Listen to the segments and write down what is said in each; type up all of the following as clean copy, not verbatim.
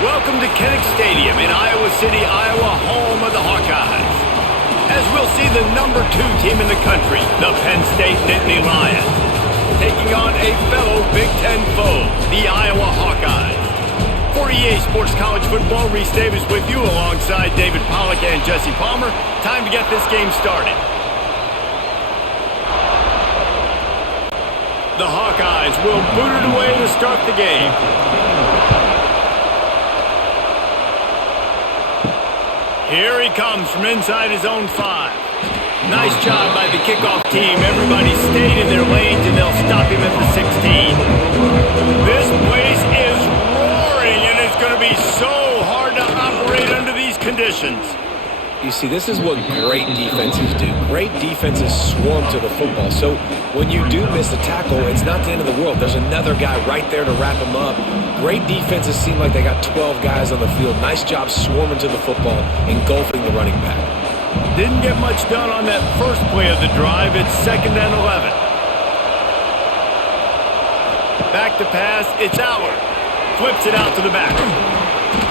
Welcome to Kinnick Stadium in Iowa City, Iowa, home of the Hawkeyes. As we'll see the number 2 team in the country, the Penn State Nittany Lions, taking on a fellow Big Ten foe, the Iowa Hawkeyes. For EA Sports College Football, Reese Davis with you alongside David Pollack and Jesse Palmer. Time to get this game started. The Hawkeyes will boot it away to start the game. Here he comes from inside his own 5. Nice job by the kickoff team. Everybody stayed in their lanes, and they'll stop him at the 16. This place is roaring, and it's going to be so hard to operate under these conditions. You see, this is what great defenses do. Great defenses swarm to the football. So when you do miss a tackle, it's not the end of the world. There's another guy right there to wrap him up. Great defenses seem like they got 12 guys on the field. Nice job swarming to the football, engulfing the running back. Didn't get much done on that first play of the drive. It's 2nd and 11. Back to pass. It's Allard. Flips it out to the back.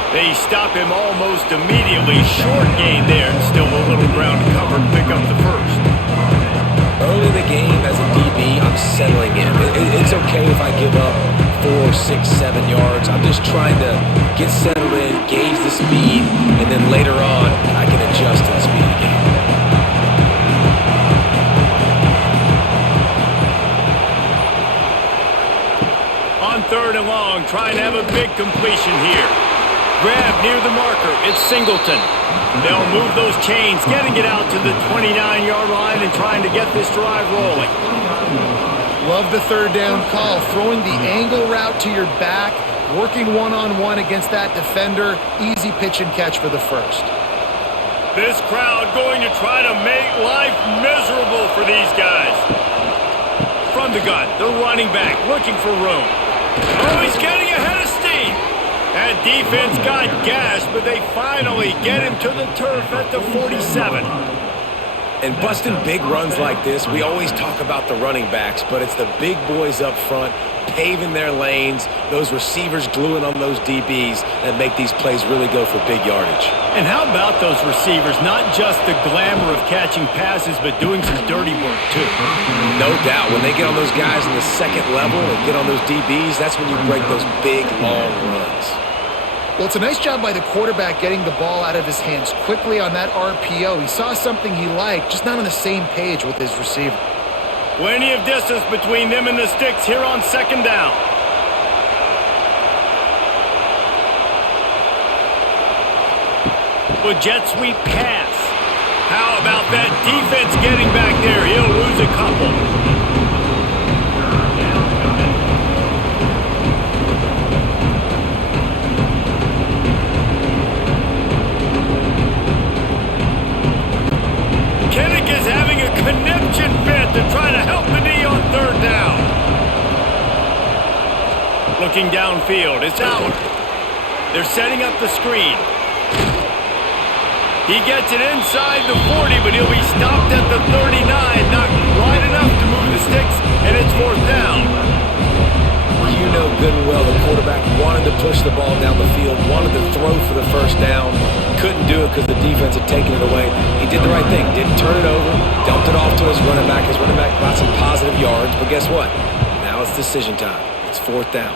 They stop him almost immediately. Short gain there, and still a little ground covered. Pick up the first. Early in the game, as a DB, I'm settling in. It's okay if I give up 4, 6, 7 yards. I'm just trying to get settled in, gauge the speed, and then later on, I can adjust to the speed again. On 3rd and long, trying to have a big completion here. Grab near the marker. It's Singleton. They'll move those chains, getting it out to the 29-yard line and trying to get this drive rolling. Love the 3rd down call. Throwing the angle route to your back, working one-on-one against that defender. Easy pitch and catch for the first. This crowd going to try to make life miserable for these guys. From the gun, the running back looking for room. Oh, he's getting ahead of steam. That defense got gashed, but they finally get him to the turf at the 47. And busting big runs like this, we always talk about the running backs, but it's the big boys up front, paving their lanes, those receivers gluing on those DBs that make these plays really go for big yardage. And how about those receivers? Not just the glamour of catching passes, but doing some dirty work, too. No doubt. When they get on those guys in the second level and get on those DBs, that's when you break those big, long runs. Well, it's a nice job by the quarterback getting the ball out of his hands quickly on that RPO. He saw something he liked, just not on the same page with his receiver. Plenty of distance between them and the sticks here on 2nd down. With jet sweep pass. How about that defense getting back there? He'll lose a couple. Kinnick is having a conniption fit to try to help the knee on 3rd down. Looking downfield, it's Allard. They're setting up the screen. He gets it inside the 40, but he'll be stopped at the 39. Not quite enough to move the sticks, and it's 4th down. You know good and well the quarterback wanted to push the ball down the field, wanted to throw for the 1st down, couldn't do it because the defense had taken it away. He did the right thing, didn't turn it over, dumped it off to his running back. His running back got some positive yards, but guess what? Now it's decision time. It's 4th down.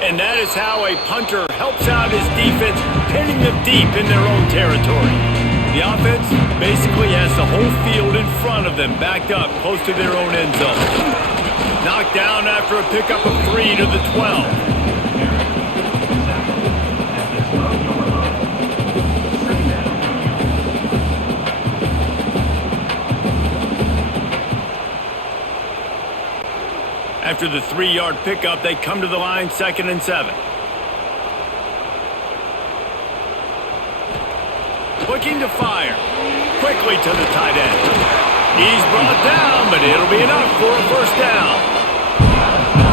And that is how a punter helps out his defense, pinning them deep in their own territory. The offense basically has the whole field in front of them, backed up close to their own end zone. Knocked down after a pickup of 3 to the 12. After the 3-yard pickup, they come to the line 2nd and 7. Looking to fire. Quickly to the tight end. He's brought down, but it'll be enough for a 1st down.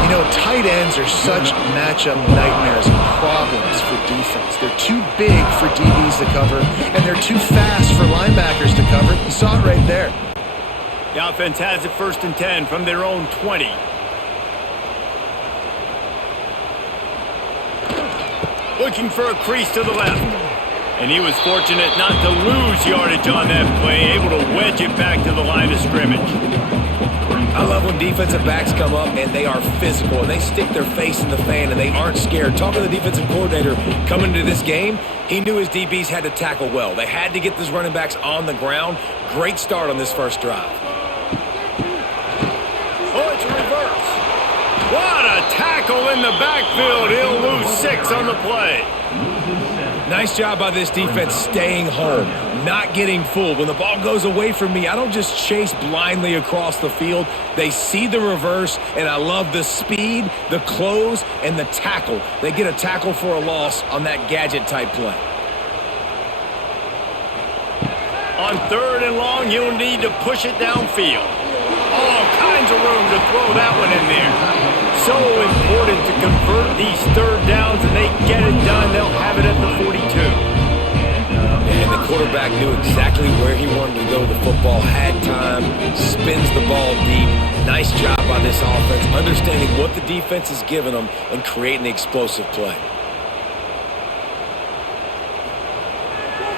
You know, tight ends are such matchup nightmares and problems for defense. They're too big for DBs to cover, and they're too fast for linebackers to cover. You saw it right there. The offense has it 1st and 10 from their own 20. looking for a crease to the left. And he was fortunate not to lose yardage on that play, able to wedge it back to the line of scrimmage. I love when defensive backs come up and they are physical and they stick their face in the fan and they aren't scared. Talking to the defensive coordinator coming into this game, he knew his DBs had to tackle well. They had to get those running backs on the ground. Great start on this first drive. Oh, it's a reverse. What a tackle in the backfield. He'll lose 6 on the play. Nice job by this defense staying home, not getting fooled. When the ball goes away from me, I don't just chase blindly across the field. They see the reverse, and I love the speed, the close, and the tackle. They get a tackle for a loss on that gadget-type play. On 3rd and long, you'll need to push it downfield. All kinds of room to throw that one in there. So important to convert these 3rd downs, and they get it done. They'll have it at the 42. And the quarterback knew exactly where he wanted to go with the football, had time, spins the ball deep. Nice job by this offense, understanding what the defense is giving them and creating the explosive play.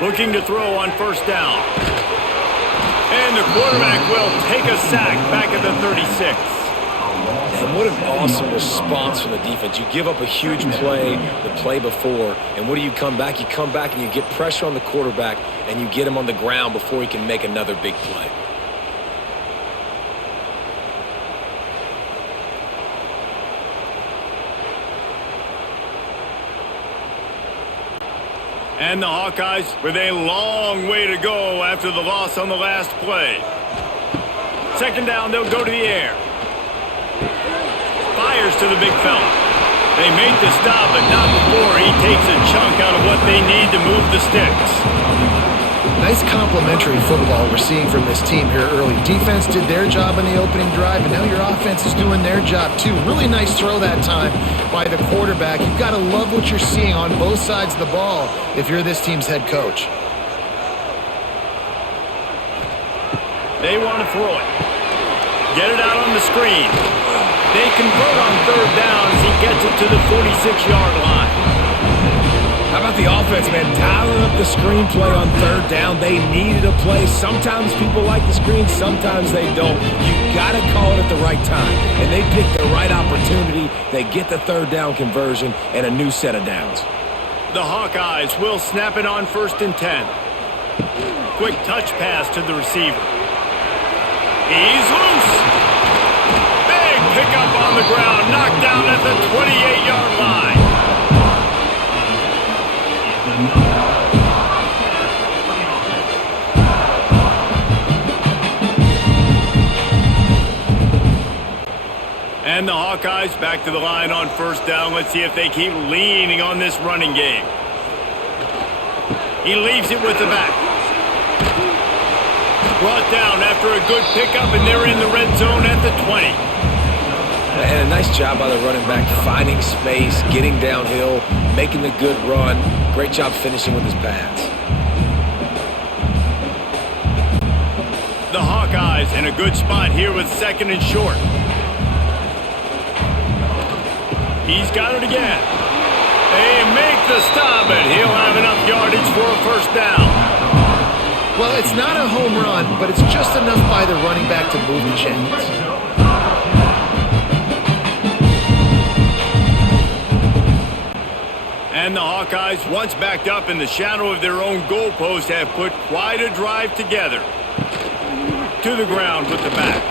Looking to throw on 1st down. And the quarterback will take a sack back at the 36. And what an awesome response from the defense. You give up a huge play the play before, and what do you come back? You come back and you get pressure on the quarterback, and you get him on the ground before he can make another big play. And the Hawkeyes with a long way to go after the loss on the last play. 2nd down, they'll go to the air. Fires to the big fella. They make the stop, but not before he takes a chunk out of what they need to move the sticks. Nice complementary football we're seeing from this team here early. Defense did their job in the opening drive, and now your offense is doing their job too. Really nice throw that time by the quarterback. You've got to love what you're seeing on both sides of the ball if you're this team's head coach. They want to throw it. Get it out on the screen. They convert on 3rd down as he gets it to the 46-yard line. How about the offense, man? Dialing up the screen play on 3rd down. They needed a play. Sometimes people like the screen, sometimes they don't. You got to call it at the right time. And they picked the right opportunity. They get the 3rd down conversion and a new set of downs. The Hawkeyes will snap it on 1st and 10. Quick touch pass to the receiver. He's loose. Big pickup on the ground. Knocked down at the 28-yard line. And the Hawkeyes back to the line on 1st down. Let's see if they keep leaning on this running game. He leaves it with the back. Brought down after a good pickup, and they're in the red zone at the 20. And a nice job by the running back, finding space, getting downhill, making the good run. Great job finishing with his pads. The Hawkeyes in a good spot here with 2nd and short. He's got it again. They make the stop, and he'll have enough yardage for a 1st down. Well, it's not a home run, but it's just enough by the running back to move the chains. And the Hawkeyes, once backed up in the shadow of their own goalpost, have put quite a drive together. To the ground with the back.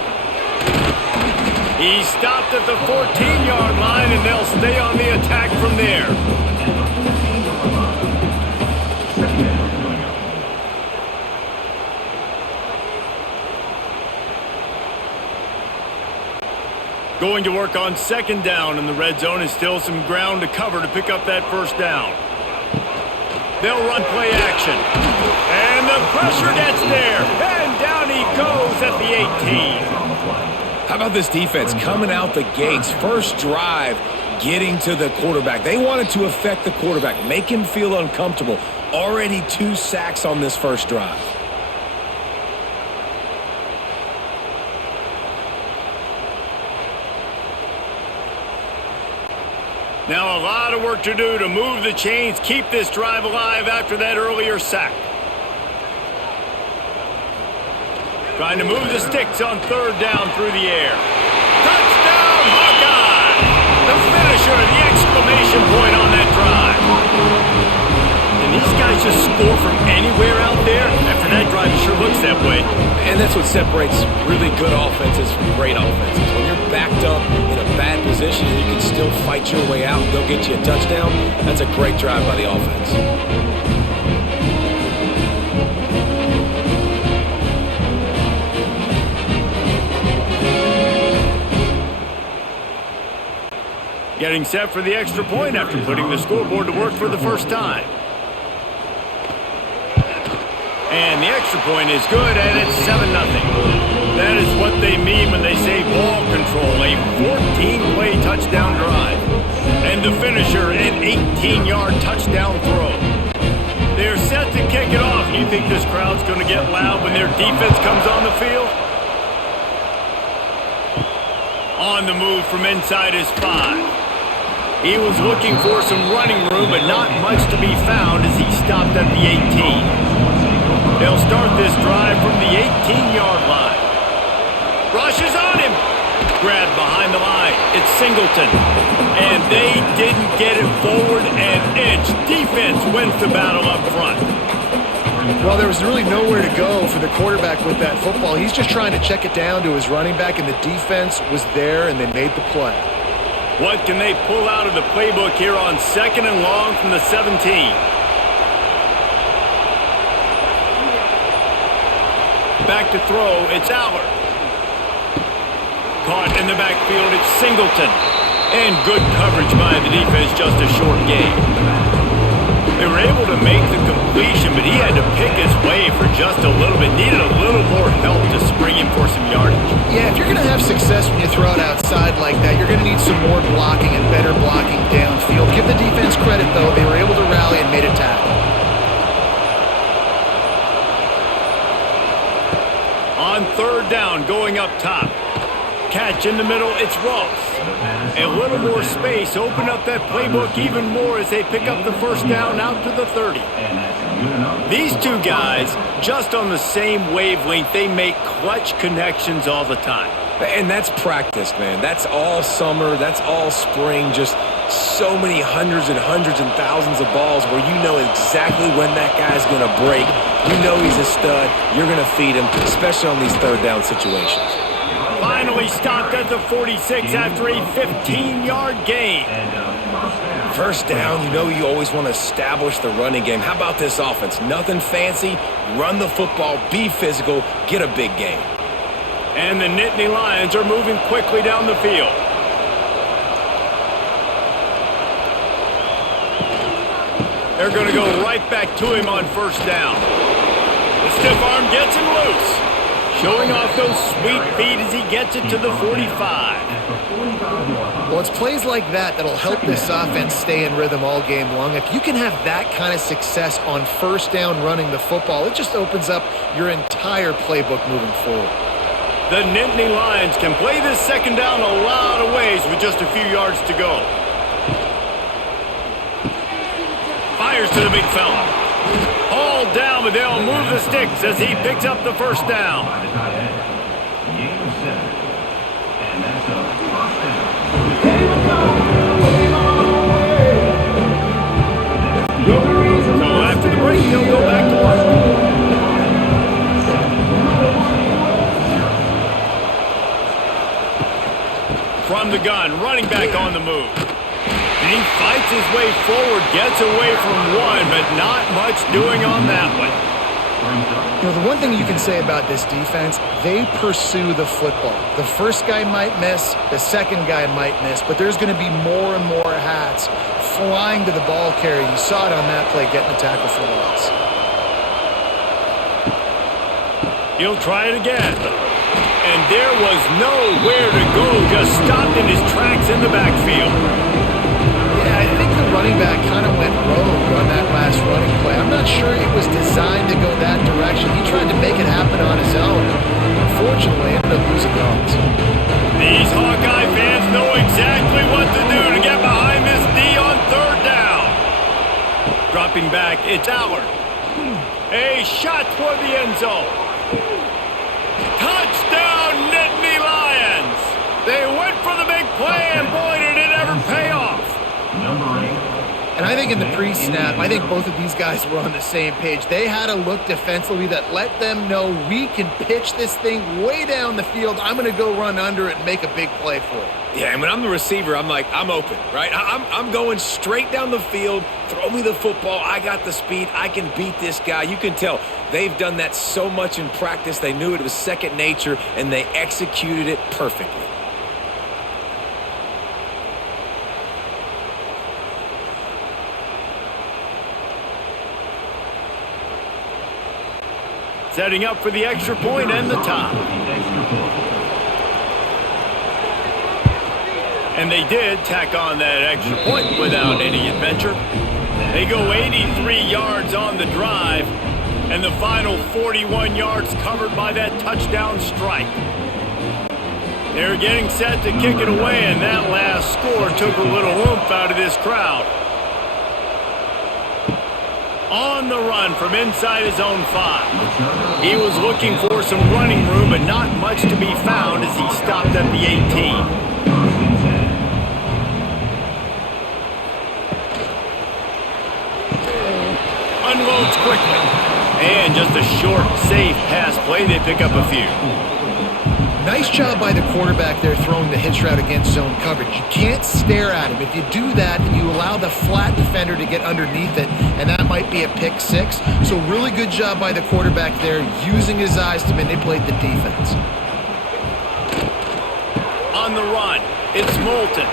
He stopped at the 14-yard line, and they'll stay on the attack from there. Going to work on 2nd down in the red zone, and still some ground to cover to pick up that 1st down. They'll run play action. And the pressure gets there. And down he goes at the 18. How about this defense coming out the gates, 1st drive, getting to the quarterback. They wanted to affect the quarterback, make him feel uncomfortable. Already 2 sacks on this 1st drive. Now a lot of work to do to move the chains, keep this drive alive after that earlier sack. Trying to move the sticks on third down through the air. Touchdown, Hawkeye! The finisher, the exclamation point on that drive. And these guys just score from anywhere out there. After that drive, it sure looks that way. And that's what separates really good offenses from great offenses. When you're backed up in a bad position and you can still fight your way out and go get you a touchdown, that's a great drive by the offense. Getting set for the extra point after putting the scoreboard to work for the first time. And the extra point is good, and it's 7-0. That is what they mean when they say ball control, a 14-play touchdown drive. And the finisher, an 18-yard touchdown throw. They're set to kick it off. You think this crowd's going to get loud when their defense comes on the field? On the move from inside his 5. He was looking for some running room, but not much to be found as he stopped at the 18. They'll start this drive from the 18-yard line. Rushes on him. Grabbed behind the line. It's Singleton. And they didn't get it forward an inch. Defense wins the battle up front. Well, there was really nowhere to go for the quarterback with that football. He's just trying to check it down to his running back, and the defense was there, and they made the play. What can they pull out of the playbook here on 2nd and long from the 17? Back to throw, it's Aller. Caught in the backfield, it's Singleton. And good coverage by the defense, just a short gain. They were able to make the completion, but he had to pick his way for just a little bit. Needed a little more help to spring him for some yardage. Yeah, if you're going to have success when you throw it outside like that, you're going to need some more blocking and better blocking downfield. Give the defense credit, though. They were able to rally and made a tackle. On third down, going up top. Catch in the middle, it's Ross. A little more space, open up that playbook even more as they pick up the first down out to the 30. These two guys, just on the same wavelength, they make clutch connections all the time. And that's practice, man. That's all summer. That's all spring. Just so many hundreds and thousands of balls where you know exactly when that guy's going to break. You know he's a stud. You're going to feed him, especially on these third down situations. Finally stopped at the 46 after a 15-yard gain. First down, you know you always want to establish the running game. How about this offense? Nothing fancy. Run the football, be physical, get a big gain. And the Nittany Lions are moving quickly down the field. They're going to go right back to him on first down. The stiff arm gets him loose. Showing off those sweet feet as he gets it to the 45. Well, it's plays like that that'll help this offense stay in rhythm all game long. If you can have that kind of success on first down running the football, it just opens up your entire playbook moving forward. The Nittany Lions can play this second down a lot of ways with just a few yards to go. Fires to the big fella. All down, but they'll move the sticks as he picks up the first down. So after the break, they'll go back to work. From the gun, running back on the move. And he fights his way forward, gets away from one, but not much doing on that one. You know, the one thing you can say about this defense, they pursue the football. The first guy might miss, the second guy might miss, but there's going to be more and more hats flying to the ball carrier. You saw it on that play, getting a tackle for loss. He'll try it again. And there was nowhere to go, just stopped in his tracks in the backfield. Yeah, I think the running back kind of went rogue on that last running play. I'm not sure it was designed to go that direction. He tried to make it happen on his own. Unfortunately, ended up losing yards. These Hawkeye fans know exactly what to do to get behind this defense. Dropping back, it's Howard. A shot toward the end zone. Touchdown, Nittany Lions! They went for the big play, and boy, did it ever pay off. And I think in the pre-snap, I think both of these guys were on the same page. They had a look defensively that let them know we can pitch this thing way down the field. I'm going to go run under it and make a big play for it. Yeah, and when I'm the receiver, I'm like, I'm open, right? I'm going straight down the field. Throw me the football. I got the speed. I can beat this guy. You can tell they've done that so much in practice. They knew it was second nature, and they executed it perfectly. Setting up for the extra point and the tie. And they did tack on that extra point without any adventure. They go 83 yards on the drive, and the final 41 yards covered by that touchdown strike. They're getting set to kick it away, and that last score took a little oomph out of this crowd. On the run from inside his own 5. He was looking for some running room, but not much to be found as he stopped at the 18. Unloads quickly. And just a short, safe pass play. They pick up a few. Nice job by the quarterback there throwing the hitch route against zone coverage. You can't stare at him. If you do that, then you allow the flat defender to get underneath it, and that might be a pick 6. So really good job by the quarterback there, using his eyes to manipulate the defense. On the run, it's Moulton.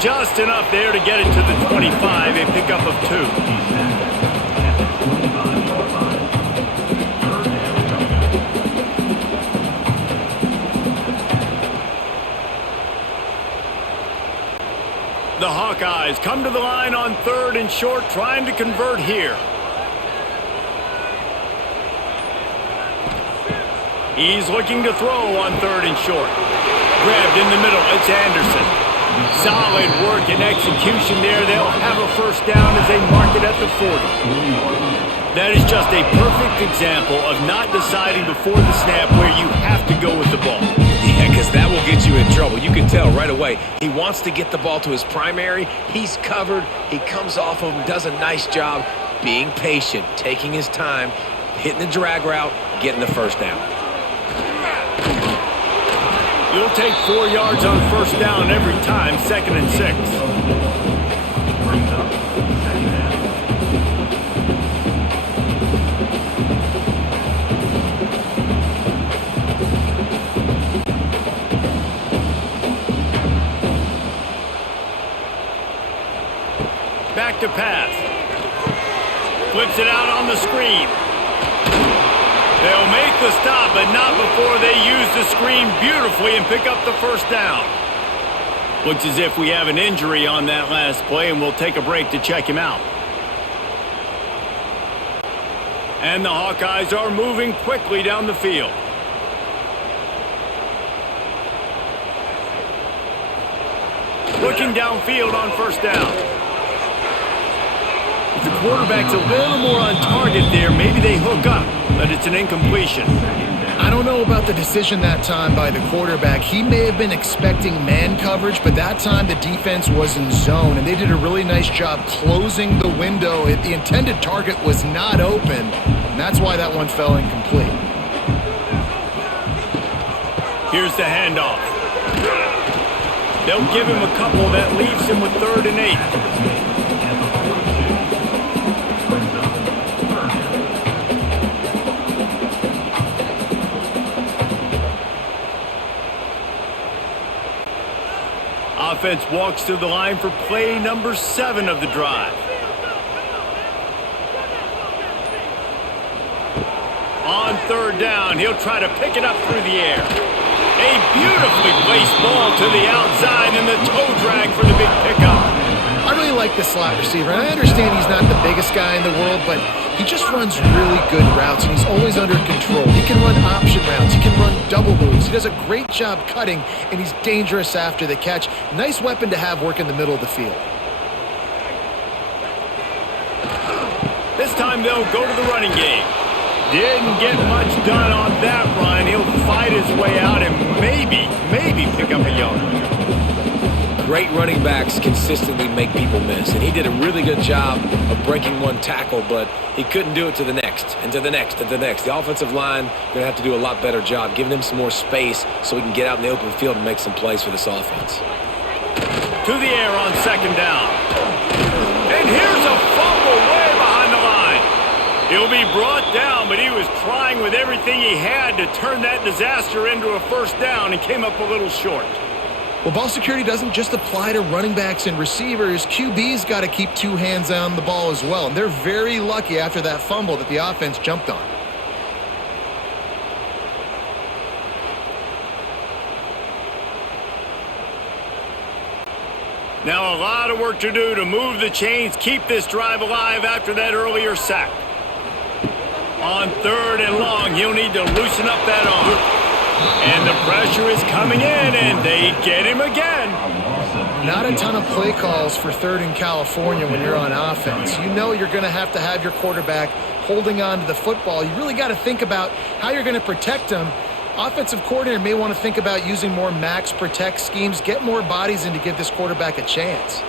Just enough there to get it to the 25, a pickup of 2. The Hawkeyes come to the line on 3rd and short, trying to convert here. He's looking to throw on 3rd and short. Grabbed in the middle, it's Anderson. Solid work and execution there. They'll have a first down as they mark it at the 40. That is just a perfect example of not deciding before the snap where you have to go with the ball. Yeah, because that will get you in trouble. You can tell right away he wants to get the ball to his primary. He's covered. He comes off of him, does a nice job being patient, taking his time, hitting the drag route, getting the first down. You'll take 4 yards on first down every time, 2nd and 6. Back to pass. Flips it out on the screen. They'll make the stop, but not before they use the screen beautifully and pick up the first down. Looks as if we have an injury on that last play, and we'll take a break to check him out. And the Hawkeyes are moving quickly down the field. Looking downfield on first down. If the quarterback's a little more on target there, maybe they hook up, but it's an incompletion. I don't know about the decision that time by the quarterback. He may have been expecting man coverage, but that time the defense was in zone, and they did a really nice job closing the window. The intended target was not open, and that's why that one fell incomplete. Here's the handoff. They'll give him a couple that leaves him with 3rd and 8. Offense walks to the line for play number 7 of the drive. On 3rd down, he'll try to pick it up through the air. A beautifully placed ball to the outside and the toe drag for the big pickup. I really like the slot receiver, and I understand he's not the biggest guy in the world, but he just runs really good routes, and he's always under control. He can run option routes. He can run double moves. He does a great job cutting, and he's dangerous after the catch. Nice weapon to have work in the middle of the field. this time they'll go to the running game. Didn't get much done on that run. He'll fight his way out and maybe pick up a yard. Great running backs consistently make people miss, and he did a really good job of breaking one tackle, but he couldn't do it to the next, and to the next, and to the next. The offensive line going to have to do a lot better job, giving him some more space so he can get out in the open field and make some plays for this offense. To the air on second down. And here's a fumble way behind the line. He'll be brought down, but he was trying with everything he had to turn that disaster into a first down and came up a little short. Well, ball security doesn't just apply to running backs and receivers. QB's got to keep two hands on the ball as well. And they're very lucky after that fumble that the offense jumped on. Now a lot of work to do to move the chains, keep this drive alive after that earlier sack. On third and long, he'll need to loosen up that arm. And the pressure is coming in, and they get him again. Not a ton of play calls for third in California when you're on offense. You know you're going to have your quarterback holding on to the football. You really got to think about how you're going to protect him. Offensive coordinator may want to think about using more max protect schemes, get more bodies in to give this quarterback a chance.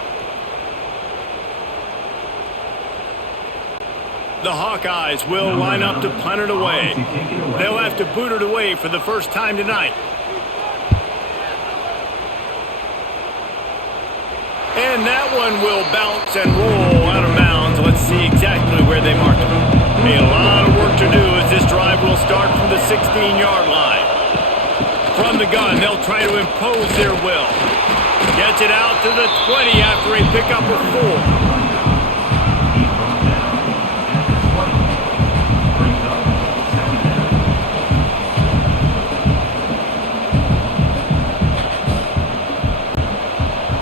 The Hawkeyes will line up to punt it away. They'll have to boot it away for the first time tonight. And that one will bounce and roll out of bounds. Let's see exactly where they mark it. A lot of work to do as this drive will start from the 16-yard line. From the gun, they'll try to impose their will. Gets it out to the 20 after a pickup of 4.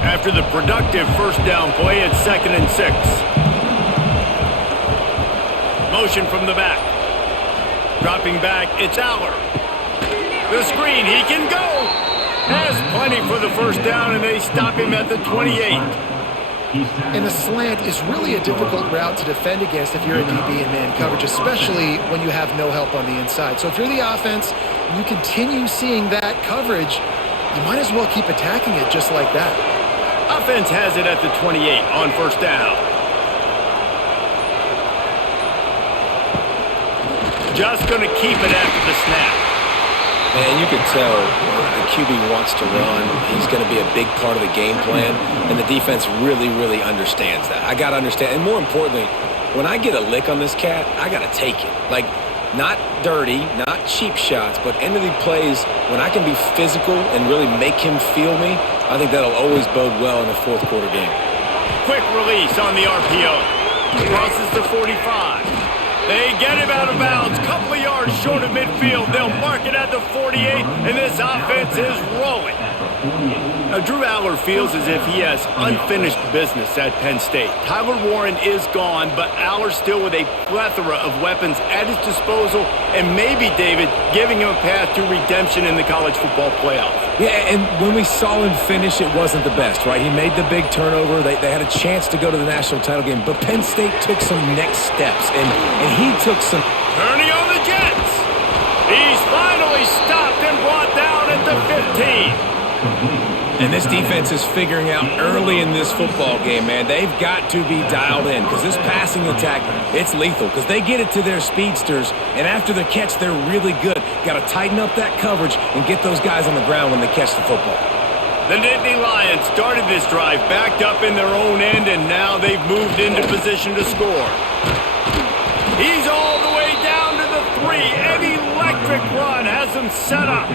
After the productive first down play, it's 2nd and 6. Motion from the back. Dropping back, it's Aller. The screen, he can go. Has plenty for the first down, and they stop him at the 28. And the slant is really a difficult route to defend against if you're a DB in man coverage, especially when you have no help on the inside. So if you're the offense and you continue seeing that coverage, you might as well keep attacking it just like that. Offense has it at the 28 on first down. Just going to keep it after the snap. Man, you can tell the QB wants to run. He's going to be a big part of the game plan, and the defense really understands that. I got to understand, and more importantly, when I get a lick on this cat, I got to take it. Like, not dirty, not cheap shots, but end of the plays, when I can be physical and really make him feel me, I think that'll always bode well in a fourth quarter game. Quick release on the RPO. Crosses the 45. They get him out of bounds. Couple of yards short of midfield. They'll mark it at the 48, and this offense is rolling. Now, Drew Aller feels as if he has unfinished business at Penn State. Tyler Warren is gone, but Aller still with a plethora of weapons at his disposal, and maybe, David, giving him a path to redemption in the college football playoff. Yeah, and when we saw him finish, it wasn't the best, right? He made the big turnover. They had a chance to go to the national title game, but Penn State took some next steps, and he took some... Turning on the Jets. He's finally stopped and brought down at the 15. And this defense is figuring out early in this football game, man. They've got to be dialed in because this passing attack, it's lethal because they get it to their speedsters, and after the catch, they're really good. Got to tighten up that coverage and get those guys on the ground when they catch the football. The Nittany Lions started this drive backed up in their own end, and now they've moved into position to score. He's all the way down to the 3. An electric run has them set up.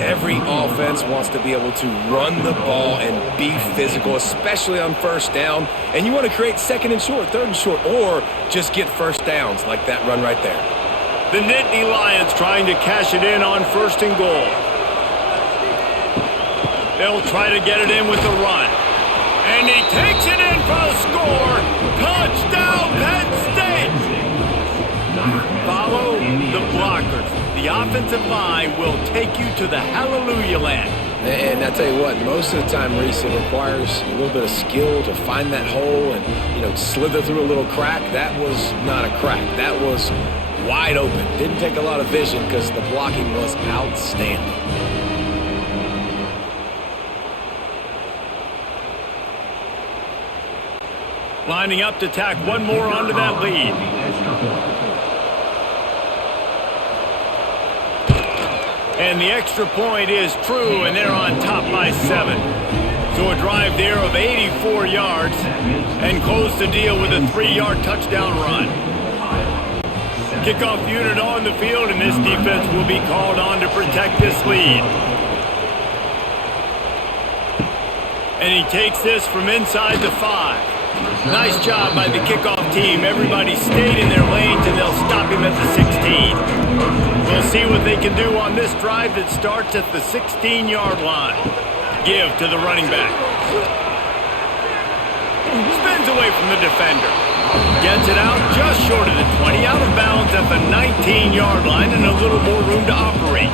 Every offense wants to be able to run the ball and be physical, especially on first down. And you want to create second and short, third and short, or just get first downs like that run right there. The Nittany Lions trying to cash it in on first and goal. They'll try to get it in with the run. And he takes it in for the score. Touchdown, Penn State! Follow the blockers. The offensive line will take you to the hallelujah land. And I tell you what, most of the time, Reese, it requires a little bit of skill to find that hole and, slither through a little crack. That was not a crack. That was wide open. Didn't take a lot of vision because the blocking was outstanding. Lining up to tack one more onto that lead. And the extra point is true, and they're on top by 7. So a drive there of 84 yards and close the deal with a 3-yard touchdown run. Kickoff unit on the field, and this defense will be called on to protect this lead. And he takes this from inside the 5. Nice job by the kickoff team. Everybody stayed in their lanes, and they'll stop him at the 16. We'll see what they can do on this drive that starts at the 16-yard line. Give to the running back. Spins away from the defender. Gets it out just short of the 20, out of bounds at the 19-yard line, and a little more room to operate.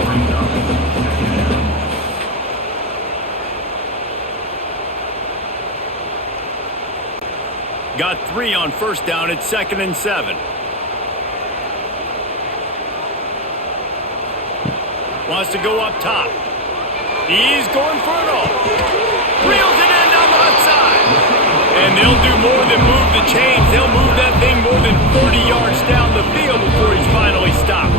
Got 3 on first down at 2nd and 7. Wants to go up top. He's going for it all. Reels it in down the left side. And they'll do more than move the chains. They'll move that thing more than 40 yards down the field before he's finally stopped.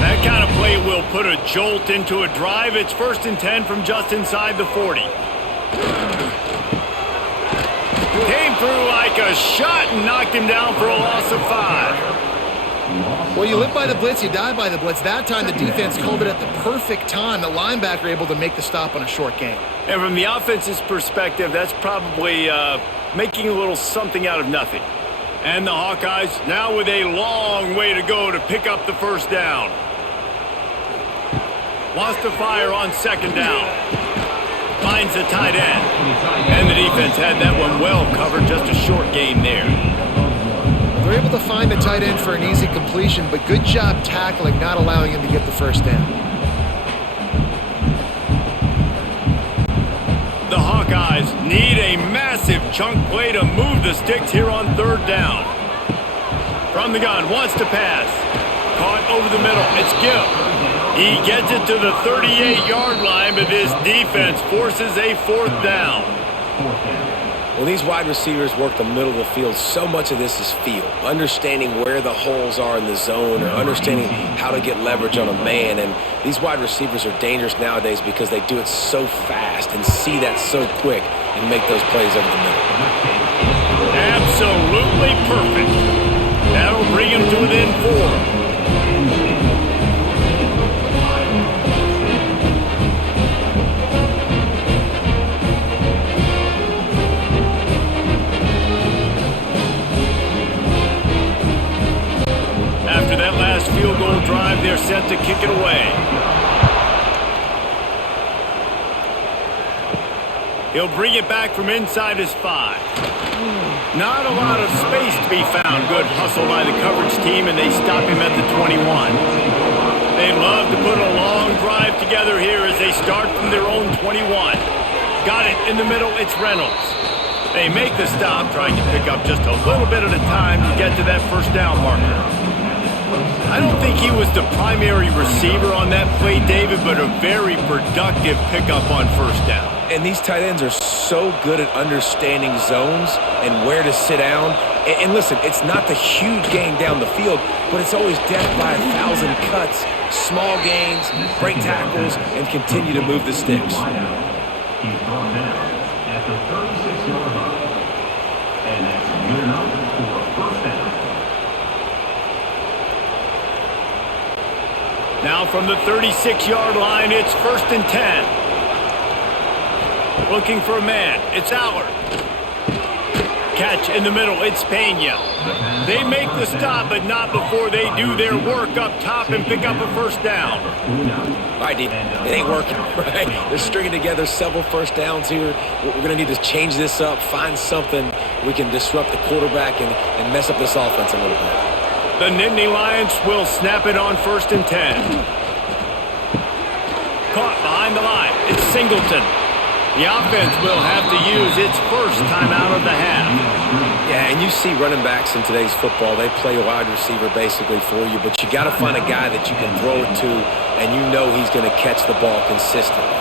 That kind of play will put a jolt into a drive. It's 1st and 10 from just inside the 40. Came through like a shot and knocked him down for a loss of 5. Well, you live by the blitz, you die by the blitz. That time the defense called it at the perfect time. The linebacker able to make the stop on a short gain. And from the offense's perspective, that's probably making a little something out of nothing. And the Hawkeyes now with a long way to go to pick up the first down. Wants to fire on 2nd down. Finds the tight end. And the defense had that one well covered. Just a short gain there. They're able to find the tight end for an easy completion, but good job tackling, not allowing him to get the first down. The Hawkeyes need a massive chunk play to move the sticks here on 3rd down. From the gun, wants to pass. Caught over the middle. It's Gill. He gets it to the 38-yard line, but this defense forces a 4th down. Well, these wide receivers work the middle of the field. So much of this is feel. Understanding where the holes are in the zone or understanding how to get leverage on a man. And these wide receivers are dangerous nowadays because they do it so fast and see that so quick and make those plays over the middle. Absolutely perfect. That'll bring him to within 4. After that last field goal drive, they're set to kick it away. He'll bring it back from inside his 5. Not a lot of space to be found. Good hustle by the coverage team, and they stop him at the 21. They love to put a long drive together here as they start from their own 21. Got it in the middle. It's Reynolds. They make the stop, trying to pick up just a little bit at a time to get to that first down marker. I don't think he was the primary receiver on that play, David, but a very productive pickup on first down. And these tight ends are so good at understanding zones and where to sit down. And listen, it's not the huge gain down the field, but it's always death by 1,000 cuts, small gains, break tackles, and continue to move the sticks. He's gone down at the 36-yard line. And that's good enough for a first down. Now from the 36-yard line, it's 1st and 10. Looking for a man. It's Allard. Catch in the middle. It's Pena. They make the stop, but not before they do their work up top and pick up a first down. All right, Dean, it ain't working, right? They're stringing together several first downs here. We're going to need to change this up, find something we can disrupt the quarterback and mess up this offense a little bit. The Nittany Lions will snap it on 1st and 10. Caught behind the line. It's Singleton. The offense will have to use its first timeout of the half. Yeah, and you see running backs in today's football, they play a wide receiver basically for you, but you got to find a guy that you can throw it to, and you know he's going to catch the ball consistently.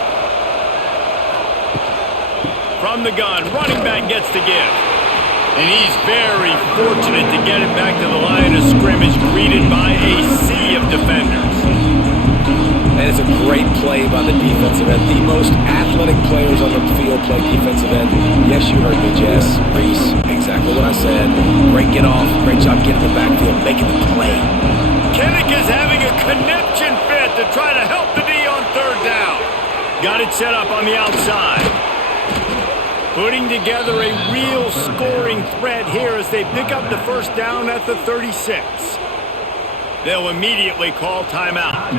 From the gun, running back gets the give. And he's very fortunate to get it back to the line of scrimmage, greeted by a sea of defenders. And it's a great play by the defensive end. The most athletic players on the field play defensive end. Yes, you heard me, Jess. Reese, exactly what I said. Great get off. Great job getting the backfield, making the play. Kinnick is having a conniption fit to try to help the D on 3rd down. Got it set up on the outside. Putting together a real scoring threat here as they pick up the 1st down at the 36. They'll immediately call timeout.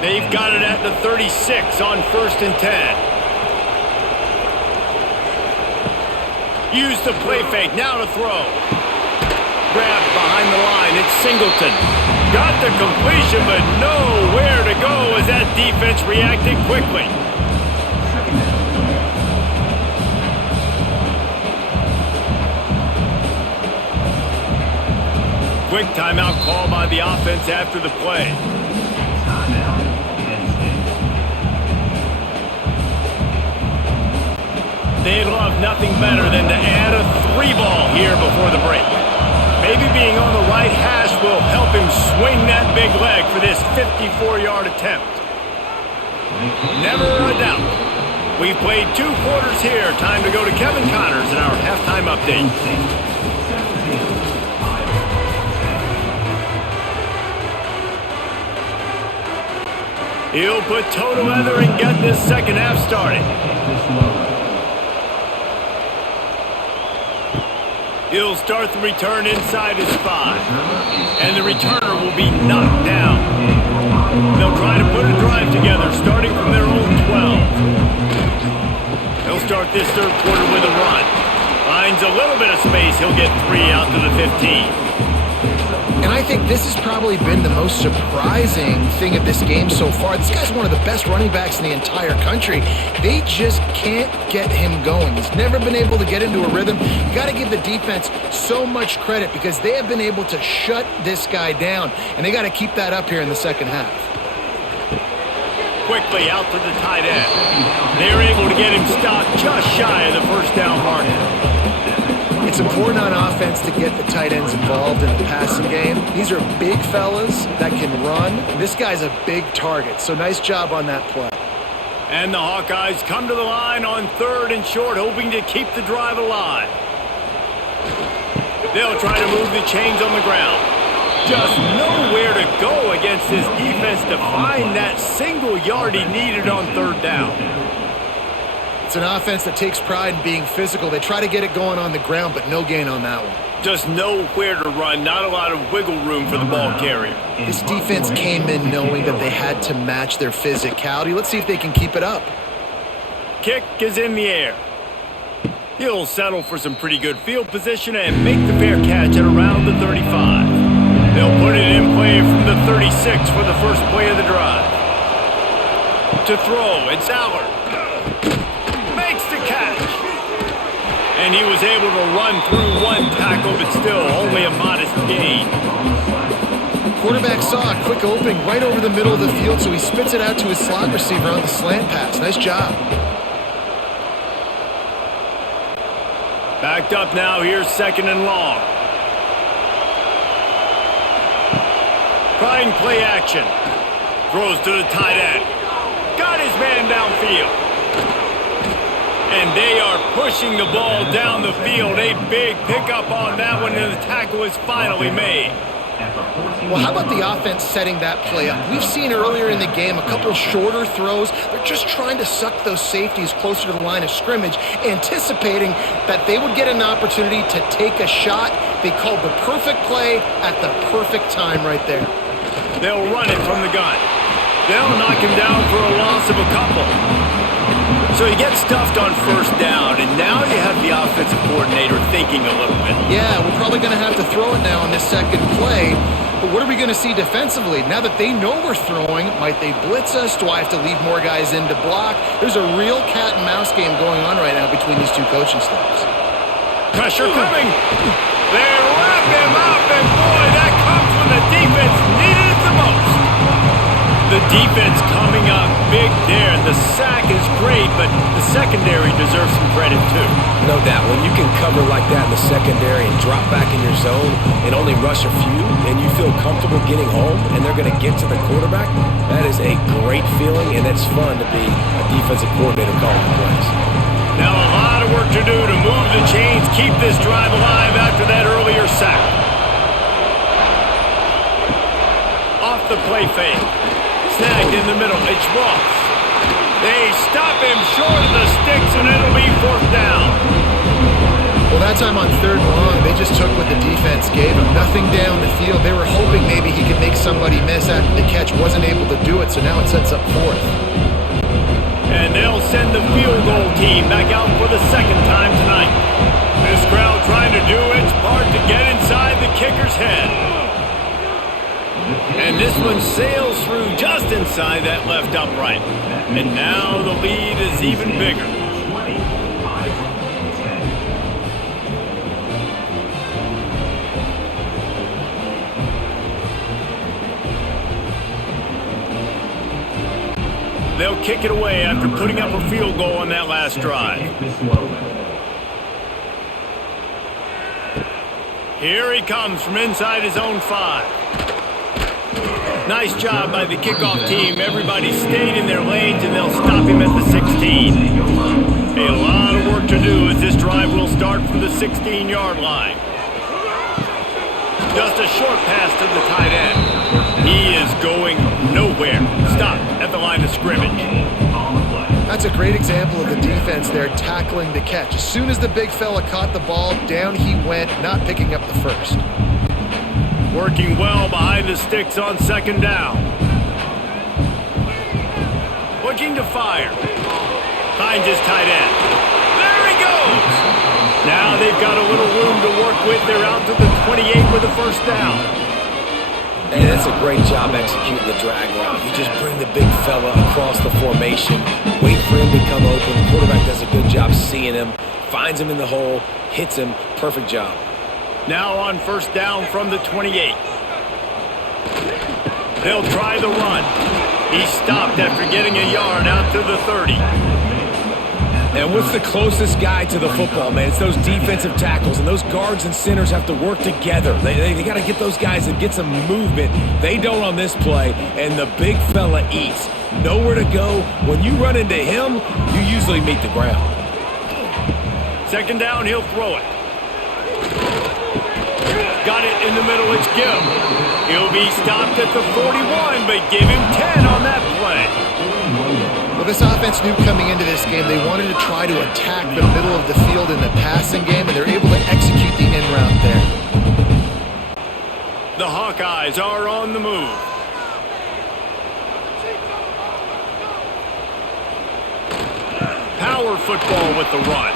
They've got it at the 36 on 1st and 10. Use the play fake, now to throw. Grab behind the line, it's Singleton. Got the completion, but nowhere to go as that defense reacted quickly. Quick timeout call by the offense after the play. They'd love nothing better than to add a 3-ball here before the break. Maybe being on the right hash will help him swing that big leg for this 54-yard attempt. Never a doubt. We've played 2 quarters here. Time to go to Kevin Connors in our halftime update. He'll put toe to leather and get this second half started. He'll start the return inside his 5. And the returner will be knocked down. They'll try to put a drive together, starting from their own 12. He'll start this 3rd quarter with a run. Finds a little bit of space. He'll get 3 out to the 15. And I think this has probably been the most surprising thing of this game so far. This guy's one of the best running backs in the entire country. They just can't get him going. He's never been able to get into a rhythm. You got to give the defense so much credit because they have been able to shut this guy down, and they got to keep that up here in the second half. Quickly out to the tight end. They're able to get him stopped just shy of the 1st down marker. It's important on offense to get the tight ends involved in the passing game. These are big fellas that can run. This guy's a big target, so nice job on that play. And the Hawkeyes come to the line on 3rd and short, hoping to keep the drive alive. They'll try to move the chains on the ground. Just nowhere to go against this defense to find that single yard he needed on 3rd down. It's an offense that takes pride in being physical. They try to get it going on the ground, but no gain on that one. Just nowhere to run, not a lot of wiggle room for the ball carrier. This defense came in knowing that they had to match their physicality. Let's see if they can keep it up. Kick is in the air. He'll settle for some pretty good field position and make the fair catch at around the 35. They'll put it in play from the 36 for the first play of the drive. To throw, it's Allard. Makes the catch. And he was able to run through 1 tackle, but still only a modest gain. Quarterback saw a quick opening right over the middle of the field, so he spits it out to his slot receiver on the slant pass. Nice job. Backed up now, here's 2nd and long. Trying play action. Throws to the tight end. Got his man downfield. And they are pushing the ball down the field. A big pickup on that one, and the tackle is finally made. Well, how about the offense setting that play up? We've seen earlier in the game a couple shorter throws. They're just trying to suck those safeties closer to the line of scrimmage, anticipating that they would get an opportunity to take a shot. They called the perfect play at the perfect time right there. They'll run it from the gun. They'll knock him down for a loss of a couple. So he gets stuffed on 1st down, and now you have the offensive coordinator thinking a little bit. Yeah, we're probably going to have to throw it now on this second play. But what are we going to see defensively? Now that they know we're throwing, might they blitz us? Do I have to leave more guys in to block? There's a real cat and mouse game going on right now between these two coaching staffs. Pressure coming. They wrap him up, and boy, that comes when the defense needed it the most. The defense coming up big there. The sack is great, but the secondary deserves some credit too. No doubt. When you can cover like that in the secondary and drop back in your zone and only rush a few, and you feel comfortable getting home, and they're going to get to the quarterback, that is a great feeling, and it's fun to be a defensive coordinator calling the plays. Now a lot of work to do to move the chains, keep this drive alive after that earlier sack. Off the play fake. Snagged in the middle. It's Ross. They stop him short of the sticks, and it'll be 4th down. Well, that time on 3rd and long, they just took what the defense gave him. Nothing down the field. They were hoping maybe he could make somebody miss after the catch. Wasn't able to do it, so now it sets up 4th. And they'll send the field goal team back out for the 2nd time tonight. This crowd trying to do its part to get inside the kicker's head. And this one sails through just inside that left upright. And now the lead is even bigger. They'll kick it away after putting up a field goal on that last drive. Here he comes from inside his own 5. Nice job by the kickoff team. Everybody stayed in their lanes, and they'll stop him at the 16. A lot of work to do as this drive will start from the 16-yard line. Just a short pass to the tight end. He is going nowhere. Stop at the line of scrimmage. That's a great example of the defense there tackling the catch. As soon as the big fella caught the ball, down he went, not picking up the first. Working well behind the sticks on 2nd down. Looking to fire. Finds his tight end. There he goes. Now they've got a little room to work with. They're out to the 28 with a 1st down. And that's a great job executing the drag route. You just bring the big fella across the formation, wait for him to come open. The quarterback does a good job seeing him, finds him in the hole, hits him. Perfect job. Now on 1st down from the 28. They'll try the run. He stopped after getting a yard out to the 30. And what's the closest guy to the football, man? It's those defensive tackles, and those guards and centers have to work together. They got to get those guys and get some movement. They don't on this play, and the big fella eats. Nowhere to go. When you run into him, you usually meet the ground. 2nd down, he'll throw it. Got it in the middle, it's Gill. He'll be stopped at the 41, but give him 10 on that play. Well, this offense knew coming into this game they wanted to try to attack the middle of the field in the passing game, and they're able to execute the in route there. The Hawkeyes are on the move. Power football with the run.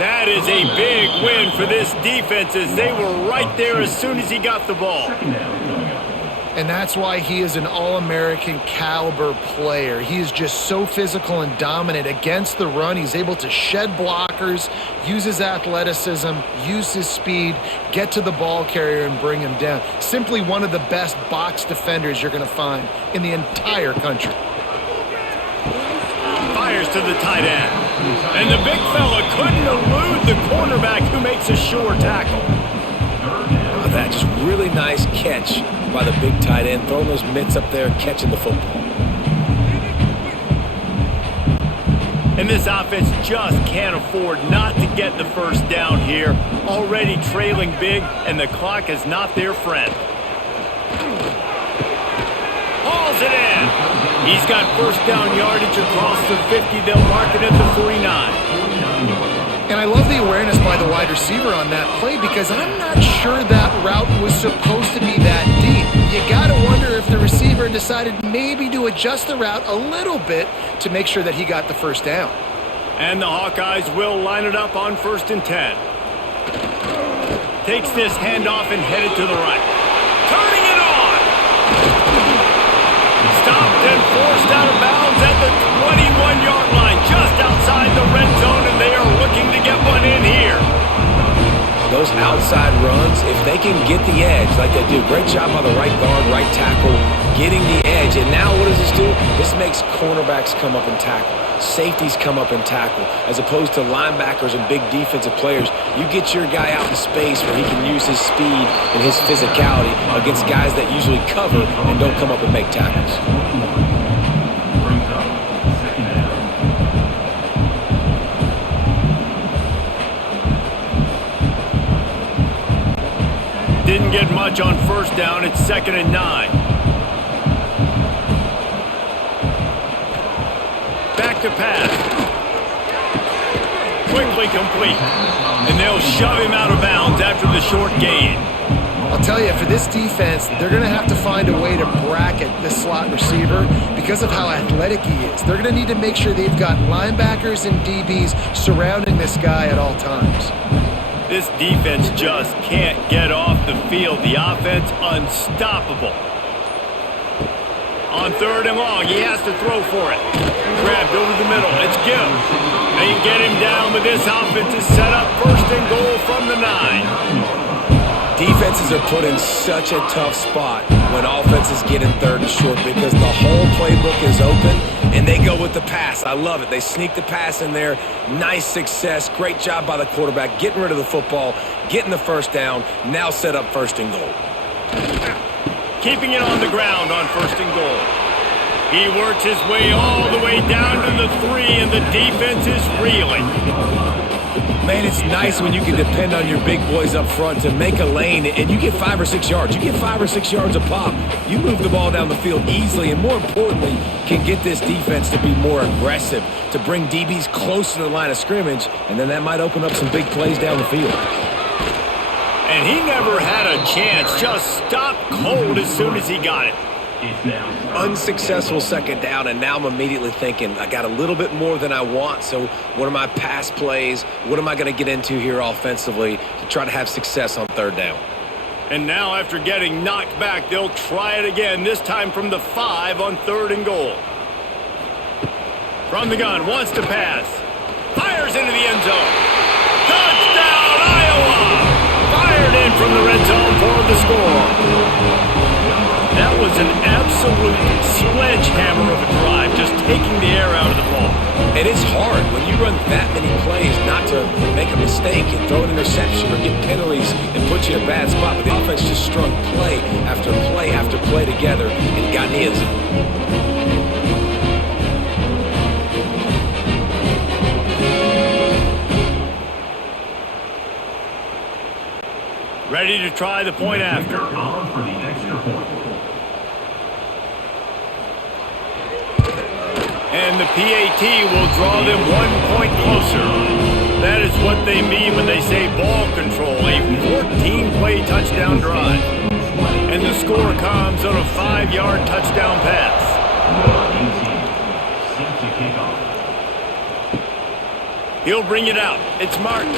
That is a big win for this defense as they were right there as soon as he got the ball. And that's why he is an All-American caliber player. He is just so physical and dominant against the run. He's able to shed blockers, use his athleticism, use his speed, get to the ball carrier and bring him down. Simply one of the best box defenders you're going to find in the entire country. Fires to the tight end. And the big fella couldn't elude the cornerback who makes a sure tackle. Oh, that just really nice catch by the big tight end, throwing those mitts up there, catching the football. And this offense just can't afford not to get the 1st down here. Already trailing big, and the clock is not their friend. Hauls it in. He's got 1st down yardage across the 50. They'll mark it at the 49. And I love the awareness by the wide receiver on that play because I'm not sure that route was supposed to be that deep. You got to wonder if the receiver decided maybe to adjust the route a little bit to make sure that he got the 1st down. And the Hawkeyes will line it up on 1st and 10. Takes this handoff and headed to the right. Turning it if they can get the edge like they do, great job by the right guard, right tackle, getting the edge. And now what does this do? This makes cornerbacks come up and tackle. Safeties come up and tackle. As opposed to linebackers and big defensive players, you get your guy out in space where he can use his speed and his physicality against guys that usually cover and don't come up and make tackles. Brings up second down. Didn't get much on first down. It's 2nd and 9. Back to pass. Quickly complete. And they'll shove him out of bounds after the short gain. I'll tell you, for this defense, they're going to have to find a way to bracket this slot receiver because of how athletic he is. They're going to need to make sure they've got linebackers and DBs surrounding this guy at all times. This defense just can't get off the field. The offense unstoppable. On 3rd and long, he has to throw for it. Grabbed over the middle. It's Gibbs. They get him down, but this offense is set up 1st and goal from the 9. Defenses are put in such a tough spot when offenses get in 3rd and short because the whole playbook is open and they go with the pass. I love it. They sneak the pass in there. Nice success. Great job by the quarterback getting rid of the football, getting the 1st down, now set up 1st and goal. Keeping it on the ground on 1st and goal. He works his way all the way down to the 3, and the defense is reeling. Man, it's nice when you can depend on your big boys up front to make a lane, and you get 5 or 6 yards. You get 5 or 6 yards a pop. You move the ball down the field easily, and more importantly, can get this defense to be more aggressive, to bring DBs close to the line of scrimmage, and then that might open up some big plays down the field. And he never had a chance. Just stopped cold as soon as he got it. It's now Unsuccessful 2nd down, and now I'm immediately thinking, I got a little bit more than I want, so what are my pass plays? What am I going to get into here offensively to try to have success on 3rd down? And now after getting knocked back, they'll try it again, this time from the 5 on 3rd and goal. From the gun, wants to pass. Fires into the end zone. Touchdown, Iowa! Fired in from the red zone for the score. That was an absolute sledgehammer of a drive, just taking the air out of the ball. And it's hard when you run that many plays not to make a mistake and throw an interception or get penalties and put you in a bad spot. But the offense just strung play after play after play together and got in the end zone. Ready to try the point after. For the extra point. And the PAT will draw them 1 point closer. That is what they mean when they say ball control, a 14-play touchdown drive. And the score comes on a 5-yard touchdown pass. Set to kick off. He'll bring it out. It's Martin.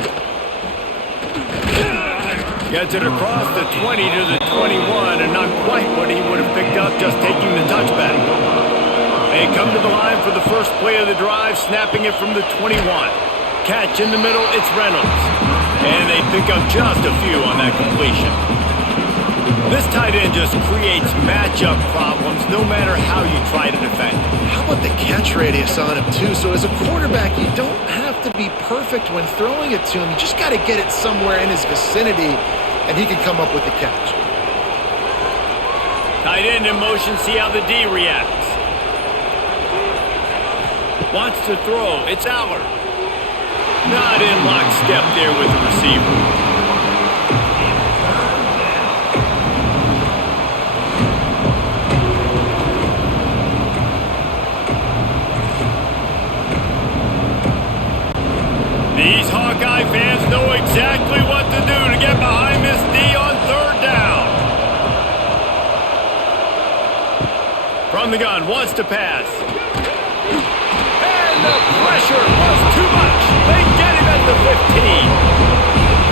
Gets it across the 20 to the 21, and not quite what he would have picked up just taking the touchback. They come to the line for the first play of the drive, snapping it from the 21. Catch in the middle, it's Reynolds. And they pick up just a few on that completion. This tight end just creates matchup problems no matter how you try to defend. How about the catch radius on him, too? So as a quarterback, you don't have to be perfect when throwing it to him. You just got to get it somewhere in his vicinity, and he can come up with the catch. Tight end in motion, see how the D reacts. Wants to throw, it's Allard. Not in lockstep there with the receiver. These Hawkeye fans know exactly what to do to get behind this D on 3rd down. From the gun, wants to pass. And the pressure was too much. They get him at the 15.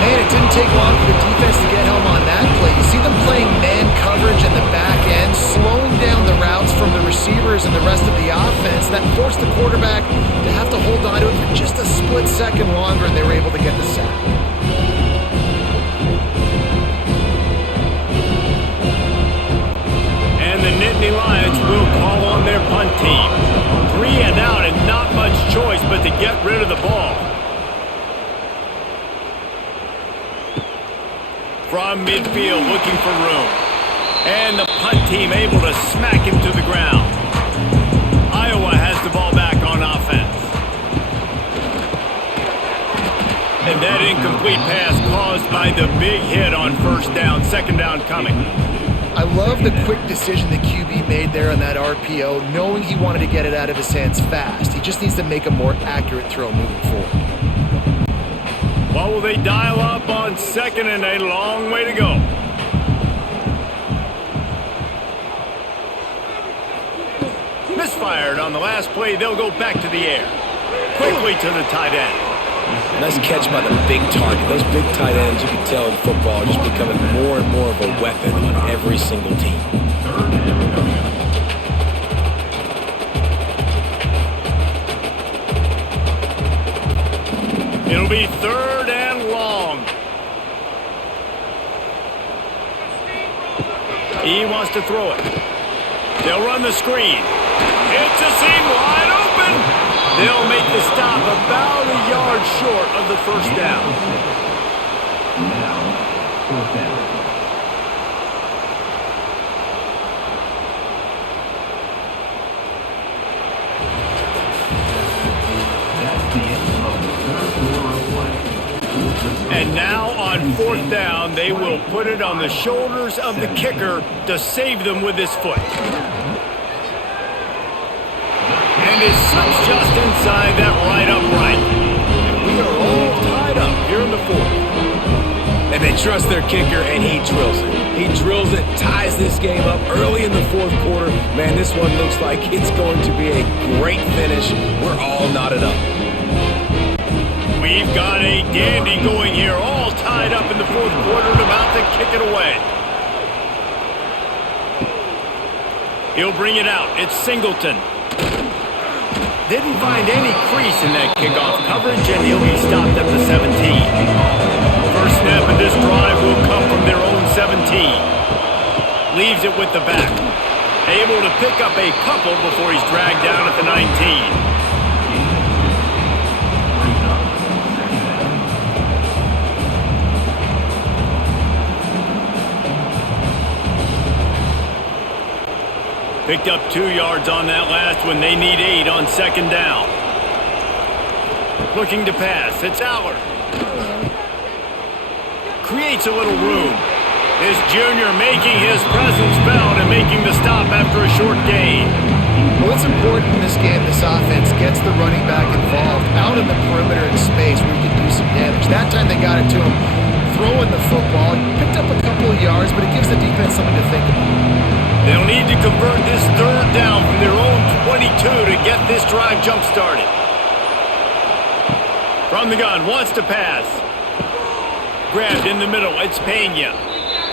Man, it didn't take long for the defense to get home on that play. You see them playing man coverage in the back end, slowing down the routes from the receivers and the rest of the offense. That forced the quarterback to have to hold on to it for just a split second longer, and they were able to get the sack. punt team. 3 and out and not much choice but to get rid of the ball. From midfield, looking for room. And the punt team able to smack him to the ground. Iowa has the ball back on offense. And that incomplete pass caused by the big hit on first down. Second down coming. I love the quick decision the QB made there on that RPO, knowing he wanted to get it out of his hands fast. He just needs to make a more accurate throw moving forward. Well, will they dial up on second and a long way to go? Misfired on the last play. They'll go back to the air. Quickly to the tight end. Nice catch by the big target. Those big tight ends, you can tell in football, are just becoming more and more of a weapon on every single team. It'll be third and long. He wants to throw it. They'll run the screen. It's a seam wide open. They'll make the stop about a yard short of the first down. Now, fourth down. That's the end of the third quarter of play. And now on fourth down, they will put it on the shoulders of the kicker to save them with his foot. And it slips just inside that right upright. And we are all tied up here in the fourth. And they trust their kicker, and he drills it. He drills it, ties this game up early in the fourth quarter. Man, this one looks like it's going to be a great finish. We're all knotted up. We've got a dandy going here, all tied up in the fourth quarter and about to kick it away. He'll bring it out. It's Singleton. Didn't find any crease in that kickoff coverage, and he'll be stopped at the 17. First snap of this drive will come from their own 17. Leaves it with the back. Able to pick up a couple before he's dragged down at the 19. Picked up 2 yards on that last one. They need 8 on second down. Looking to pass. It's Allard. Creates a little room. This junior making his presence felt and making the stop after a short gain. Well, it's important in this game this offense gets the running back involved out in the perimeter in space where he can do some damage. That time they got it to him throwing the football. He picked up a couple of yards, but it gives the defense something to think about. They'll need to convert this third down from their own 22 to get this drive jump-started. From the gun, wants to pass. Grabbed in the middle, it's Pena.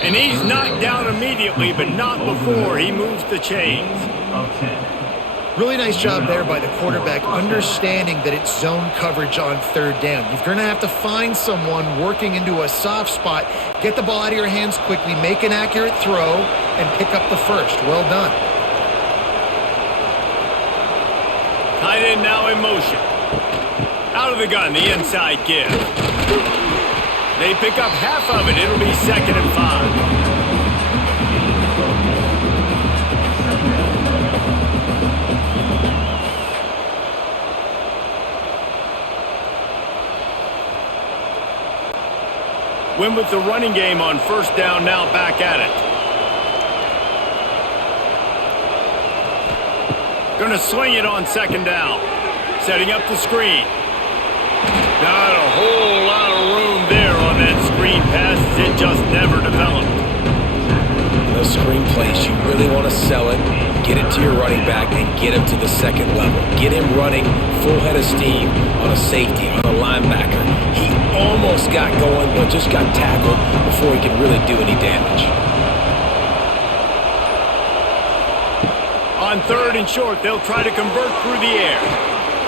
And he's knocked down immediately, but not before he moves the chains. Really nice job there by the quarterback, understanding that it's zone coverage on third down. You're going to have to find someone working into a soft spot, get the ball out of your hands quickly, make an accurate throw, and pick up the first. Well done. Tight end now in motion. Out of the gun, the inside give. They pick up half of it. It'll be second and 5. Win with the running game on first down, now back at it. Going to swing it on second down. Setting up the screen. Not a whole lot of room there on that screen pass. It just never developed. Those screen plays, you really want to sell it, get it to your running back, and get him to the second level. Get him running full head of steam on a safety, on a linebacker. He almost got going, but just got tackled before he could really do any damage. On third and short, they'll try to convert through the air.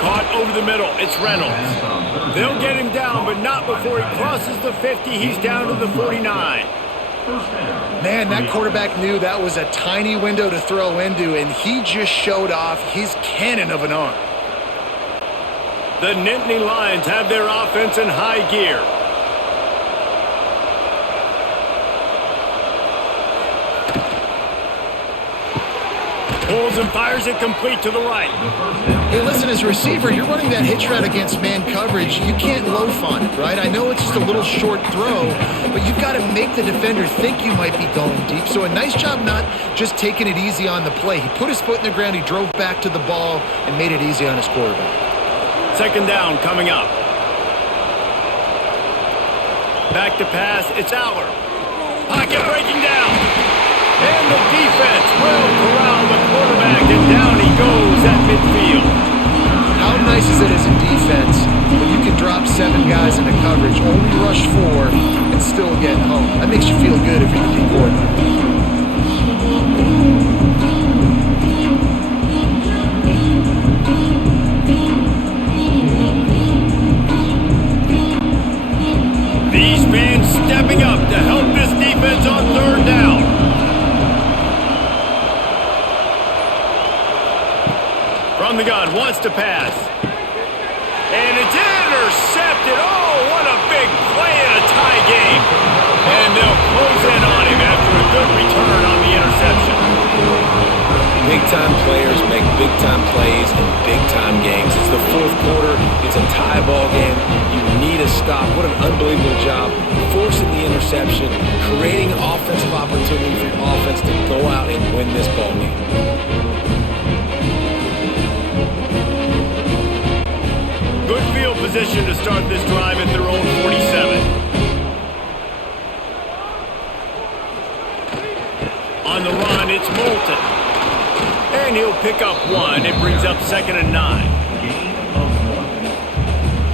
Caught over the middle, it's Reynolds. They'll get him down, but not before he crosses the 50. He's down to the 49. First down. Man, that quarterback knew that was a tiny window to throw into, and he just showed off his cannon of an arm. The Nittany Lions have their offense in high gear. Pulls and fires it complete to the right. Hey, listen, as a receiver, you're running that hitch route against man coverage. You can't loaf on it, right? I know it's just a little short throw, but you've got to make the defender think you might be going deep. So a nice job not just taking it easy on the play. He put his foot in the ground, he drove back to the ball, and made it easy on his quarterback. Second down coming up. Back to pass, it's Aller. Pocket breaking down. And the defense will corral the quarterback, and down he goes at midfield. How nice is it as a defense when you can drop 7 guys into coverage, only rush 4, and still get home? That makes you feel good if you're the D coordinator. These fans stepping up to help this defense on third down. From the gun, wants to pass. And it's intercepted. Oh, what a big play in a tie game. And they'll close in on him after a good return on the interception. Big-time players make big-time plays in big-time games. It's the fourth quarter. It's a tie ball game. You need a stop. What an unbelievable job forcing the interception, creating offensive opportunity for your offense to go out and win this ball game. Good field position to start this drive at their own 47. On the run, it's Moulton. And he'll pick up 1. It brings up 2nd and 9. Gain of 1.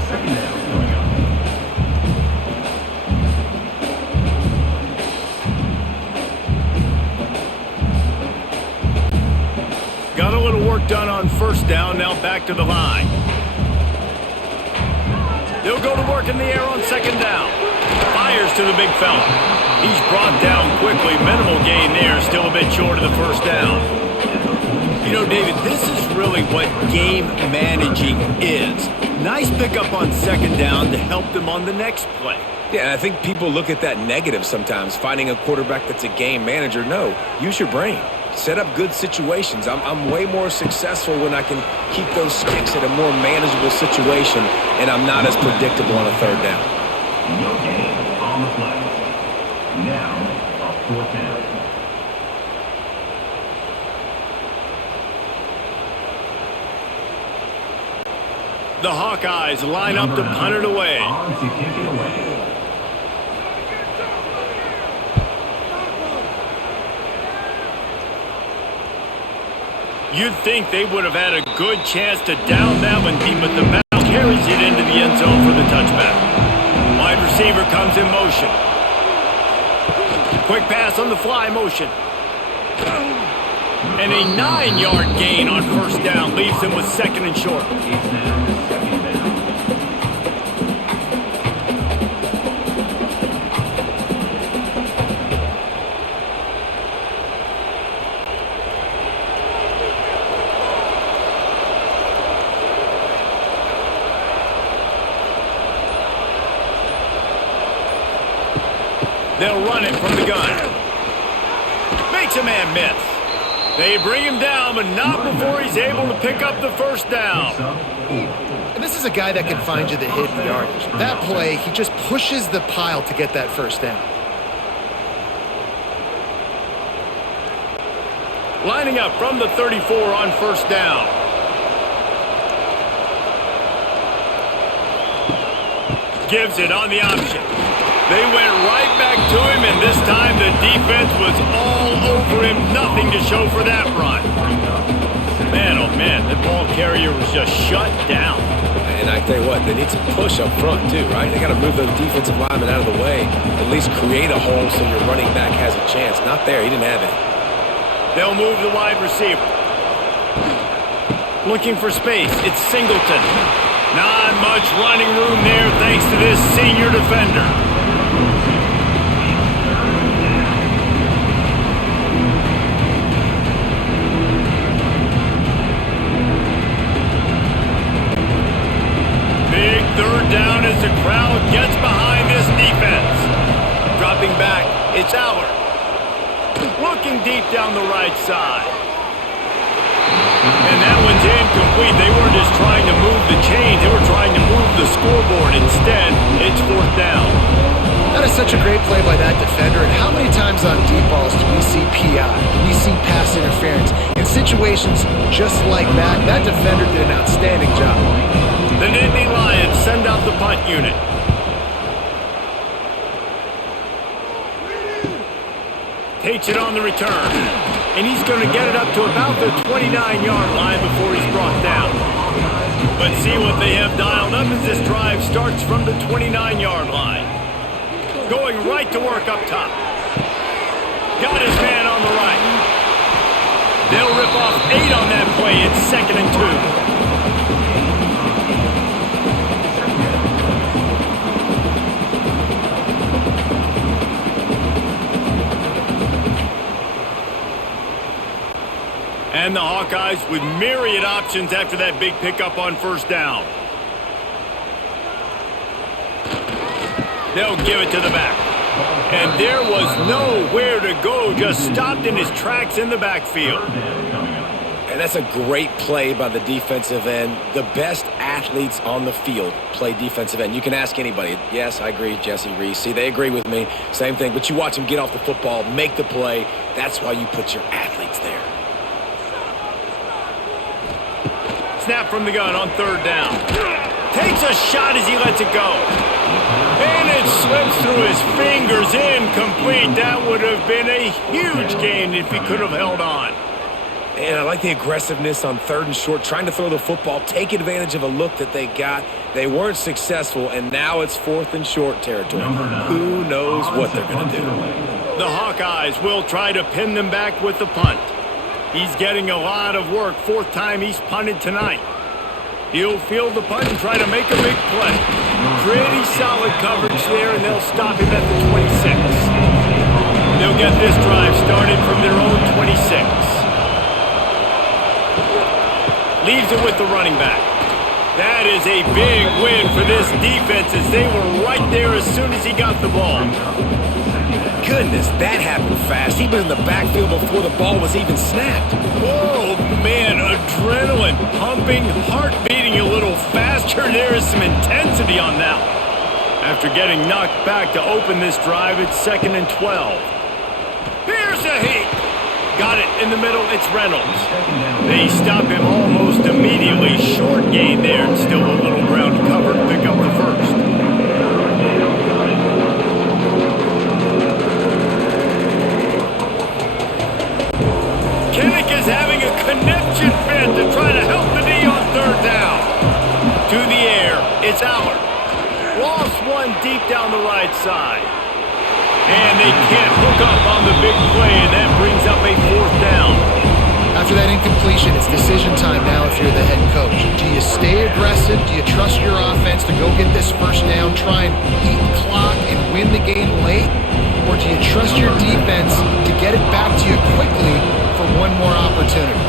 Second down coming up. Got a little work done on first down, now back to the line. They'll go to work in the air on 2nd down. Fires to the big fella. He's brought down quickly. Minimal gain there, still a bit short of the first down. You know, David, this is really what game managing is. Nice pickup on 2nd down to help them on the next play. Yeah, and I think people look at that negative sometimes, finding a quarterback that's a game manager. No, use your brain. Set up good situations. I'm way more successful when I can keep those sticks at a more manageable situation, and I'm not as predictable on a third down. No gain on the play. Now, a 4th down. The Hawkeyes line up to punt it away. On to kick it away. You'd think they would have had a good chance to down that one deep, but the ball carries it into the end zone for the touchback. Wide receiver comes in motion. Quick pass on the fly motion. And a 9-yard gain on first down leaves him with 2nd and short. It's now 2nd down. They'll run it from the gun. Makes a man miss. They bring him down, but not before he's able to pick up the first down. And this is a guy that can find you the hidden yardage. That play, he just pushes the pile to get that first down. Lining up from the 34 on first down. Gives it on the option. They went right back to him, and this time the defense was all over him. Nothing to show for that run. Man, oh man, the ball carrier was just shut down. And I tell you what, they need some push up front too, right? They got to move those defensive linemen out of the way, at least create a hole so your running back has a chance. Not there, he didn't have it. They'll move the wide receiver. Looking for space, it's Singleton. Not much running room there thanks to this senior defender. It's Aller. Looking deep down the right side. And that one's incomplete. They weren't just trying to move the chains. They were trying to move the scoreboard. Instead, it's 4th down. That is such a great play by that defender. And how many times on deep balls do we see PI? Do we see pass interference? In situations just like that, that defender did an outstanding job. The Nittany Lions send out the punt unit. Takes it on the return. And he's going to get it up to about the 29-yard line before he's brought down. But see what they have dialed up as this drive starts from the 29-yard line. Going right to work up top. Got his man on the right. They'll rip off 8 on that play. It's 2nd and 2. And the Hawkeyes with myriad options after that big pickup on 1st down. They'll give it to the back. And there was nowhere to go, just stopped in his tracks in the backfield. And that's a great play by the defensive end. The best athletes on the field play defensive end. You can ask anybody. Yes, I agree, Jesse Reese. See, they agree with me. Same thing. But you watch them get off the football, make the play. That's why you put your athletes there. Snap from the gun on 3rd down. Takes a shot as he lets it go. And it slips through his fingers, incomplete. That would have been a huge gain if he could have held on. And I like the aggressiveness on 3rd and short, trying to throw the football, take advantage of a look that they got. They weren't successful, and now it's 4th and short territory. Who knows what they're going to do? The Hawkeyes will try to pin them back with the punt. He's getting a lot of work. 4th time he's punted tonight. He'll field the punt and try to make a big play. Pretty solid coverage there, and they'll stop him at the 26. They'll get this drive started from their own 26. Leaves it with the running back. That is a big win for this defense as they were right there as soon as he got the ball. Goodness, that happened fast. He was in the backfield before the ball was even snapped. Oh, man, adrenaline pumping, heart beating a little faster. There is some intensity on that one. After getting knocked back to open this drive, it's 2nd and 12. Here's a heat. Got it in the middle, it's Reynolds. They stop him almost immediately. Short gain there, and still a little ground to cover to pick up the 1st. Kinnick is having a connection fit to try to help the D on 3rd down. To the air, it's Aller. Lost one deep down the right side. And they can't hook up on the big play, and that brings up a 4th down. After that incompletion, it's decision time now if you're the head coach. Do you stay aggressive? Do you trust your offense to go get this 1st down, try and eat the clock and win the game late? Or do you trust your defense to get it back to you quickly for one more opportunity?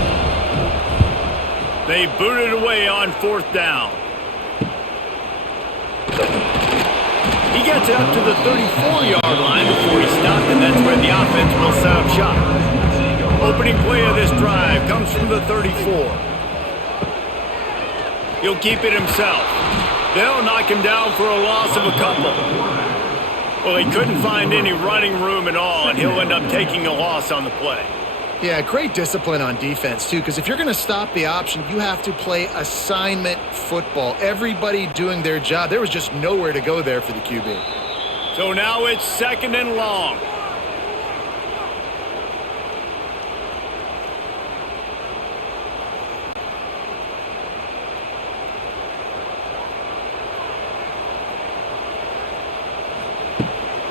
They booted away on 4th down. He gets it up to the 34-yard line before he stopped, and that's where the offense will set up shop. Opening play of this drive comes from the 34. He'll keep it himself. They'll knock him down for a loss of a couple. Well, he couldn't find any running room at all, and he'll end up taking a loss on the play. Yeah, great discipline on defense, too, because if you're going to stop the option, you have to play assignment football. Everybody doing their job. There was just nowhere to go there for the QB. So now it's 2nd and long.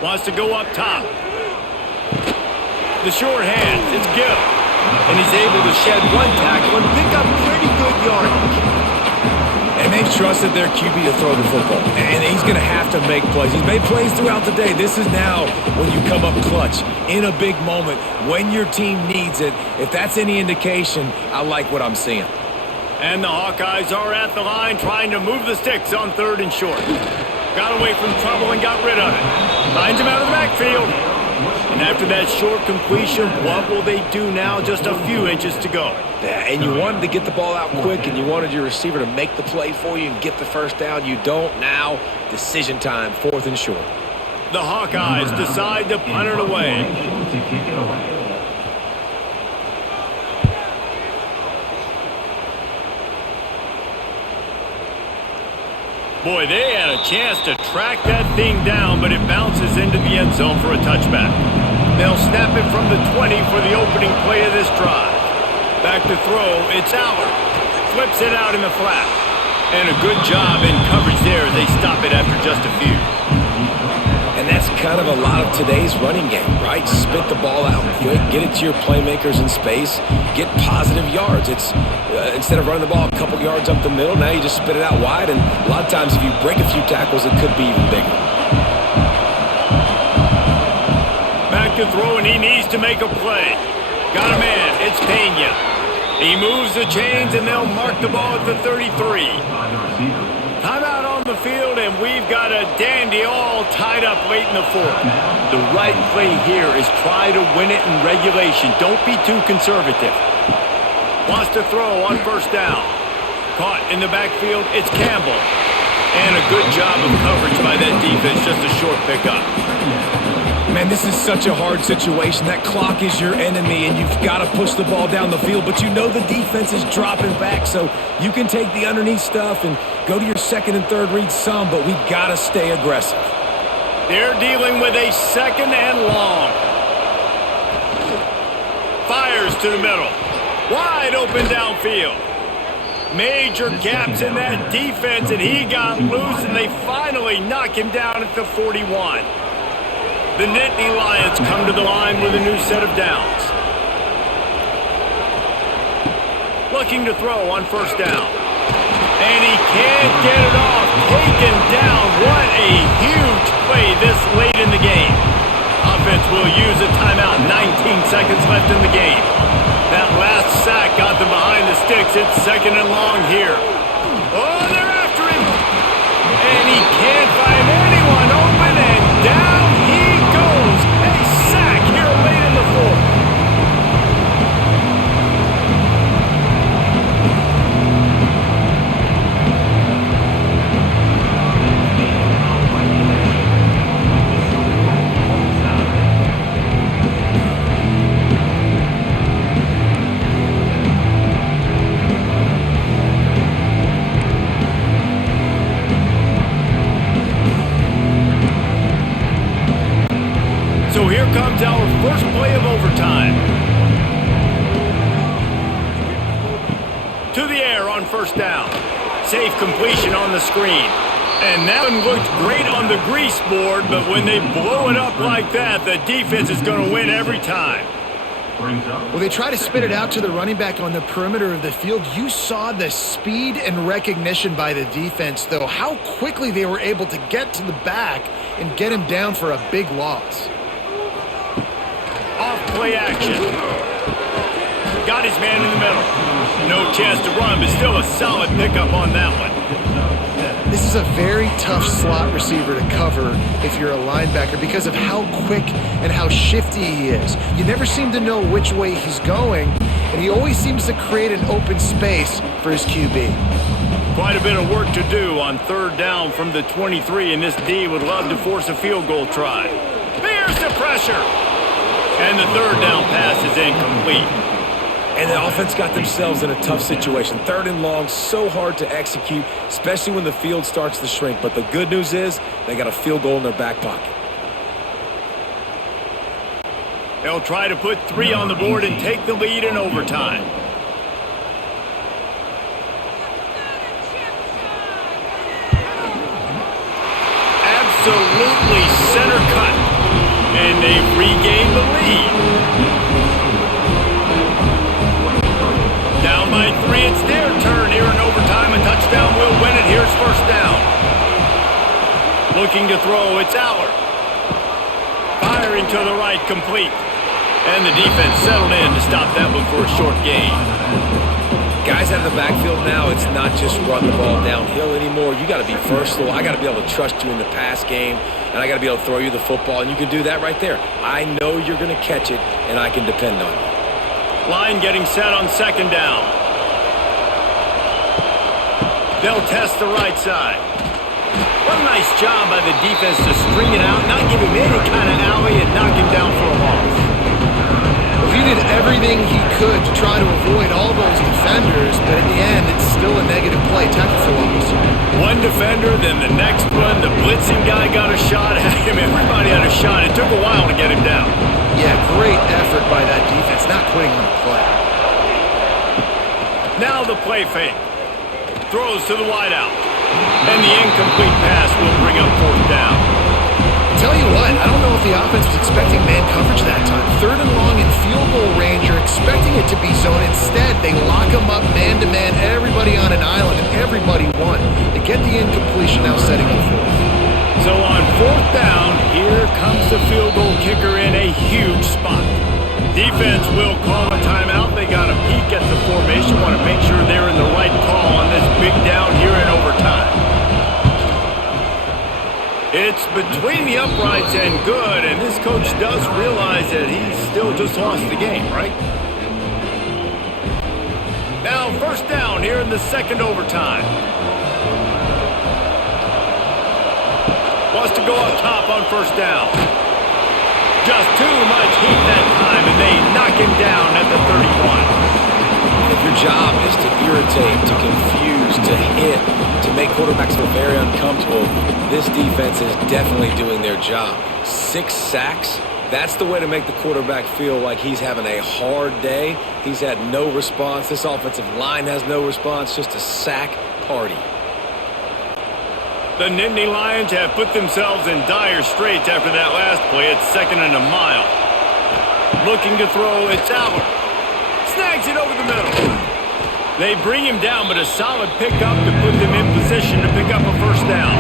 Wants to go up top. The short hands, it's Gill. And he's able to shed one tackle and pick up pretty good yardage. And they've trusted their QB to throw the football. And he's going to have to make plays. He's made plays throughout the day. This is now when you come up clutch in a big moment when your team needs it. If that's any indication, I like what I'm seeing. And the Hawkeyes are at the line trying to move the sticks on 3rd and short. Got away from trouble and got rid of it. Finds him out of the backfield. And after that short completion, what will they do now? Just a few inches to go. Yeah, and you wanted to get the ball out quick, and you wanted your receiver to make the play for you and get the first down. You don't now. Decision time, 4th and short. The Hawkeyes decide to punt it away. To kick it away. Boy, they had a chance to track that thing down, but it bounces into the end zone for a touchback. They'll snap it from the 20 for the opening play of this drive. Back to throw, it's Allard. Flips it out in the flat. And a good job in coverage there as they stop it after just a few. And that's kind of a lot of today's running game, right? Spit the ball out quick, get it to your playmakers in space, get positive yards. It's instead of running the ball a couple yards up the middle, now you just spit it out wide, and a lot of times if you break a few tackles, it could be even bigger. Back to throw, and he needs to make a play. Got a man, it's Pena. He moves the chains, and they'll mark the ball at the 33. Timeout on the field, and we've got a dandy all tied up late in the 4th. The right play here is try to win it in regulation. Don't be too conservative. Wants to throw on 1st down. Caught in the backfield, it's Campbell. And a good job of coverage by that defense, just a short pickup. Man, this is such a hard situation. That clock is your enemy, and you've got to push the ball down the field, but you know the defense is dropping back, so you can take the underneath stuff and go to your 2nd and 3rd read some, but we've got to stay aggressive. They're dealing with a 2nd and long. Fires to the middle. Wide open downfield. Major gaps in that defense, and he got loose, and they finally knock him down at the 41. The Nittany Lions come to the line with a new set of downs. Looking to throw on 1st down. And he can't get it off. Taken down. What a huge play this late in the game. Offense will use a timeout. 19 seconds left in the game. That last sack got them behind the sticks. It's 2nd and long here. Oh, they're after him. And he can't find anyone open, and down he goes. A sack here late in the 4th. So here comes our first play of overtime. To the air on 1st down. Safe completion on the screen. And that one looked great on the grease board, but when they blow it up like that, the defense is going to win every time. Well, they try to spit it out to the running back on the perimeter of the field. You saw the speed and recognition by the defense, though, how quickly they were able to get to the back and get him down for a big loss. Off play action. Got his man in the middle. No chance to run, but still a solid pickup on that one. This is a very tough slot receiver to cover if you're a linebacker because of how quick and how shifty he is. You never seem to know which way he's going, and he always seems to create an open space for his QB. Quite a bit of work to do on 3rd down from the 23, and this D would love to force a field goal try. Here's the pressure. And the 3rd down pass is incomplete. And the offense got themselves in a tough situation. 3rd and long, so hard to execute, especially when the field starts to shrink. But the good news is they got a field goal in their back pocket. They'll try to put 3 on the board and take the lead in overtime. Absolutely center cut. And they've regained the lead. Down by 3, it's their turn here in overtime. A touchdown will win it. Here's 1st down. Looking to throw, it's Allard. Firing to the right, complete. And the defense settled in to stop that one for a short gain. Guys out of the backfield now, it's not just run the ball downhill anymore. You got to be versatile. I got to be able to trust you in the pass game, and I got to be able to throw you the football, and you can do that right there. I know you're going to catch it, and I can depend on you. Line getting set on second down. They'll test the right side. What a nice job by the defense to string it out, not give him any kind of alley, and knock him down for a loss. He did everything he could to try to avoid all those defenders, but in the end, it's still a negative play, tackle for loss. One defender, then the next one. The blitzing guy got a shot at him. Everybody had a shot. It took a while to get him down. Yeah, great effort by that defense, not quitting on the play. Now the play fake. Throws to the wideout. And the incomplete pass will bring up fourth down. Tell you what, I don't know if the offense was expecting man coverage that time. Third and long in field goal range, you're expecting it to be zone. Instead, they lock them up man-to-man, everybody on an island, and everybody won. They get the incompletion, now setting up fourth. So on fourth down, here comes the field goal kicker in a huge spot. Defense will call a timeout. They got a peek at the formation, want to make sure they're in the right call on this big down here in overtime. It's between the uprights and good, and this coach does realize that he's still just lost the game, right? Now first down here in the second overtime. Wants to go up top on first down. Just too much heat that time, and they knock him down at the 31. If your job is to irritate, to confuse, to hit, to make quarterbacks feel very uncomfortable, this defense is definitely doing their job. 6 sacks, that's the way to make the quarterback feel like he's having a hard day. He's had no response. This offensive line has no response, just a sack party. The Nittany Lions have put themselves in dire straits after that last play. It's second and a mile. Looking to throw, it's Allen. Snags it over the middle. They bring him down, but a solid pickup to put them in position to pick up a first down.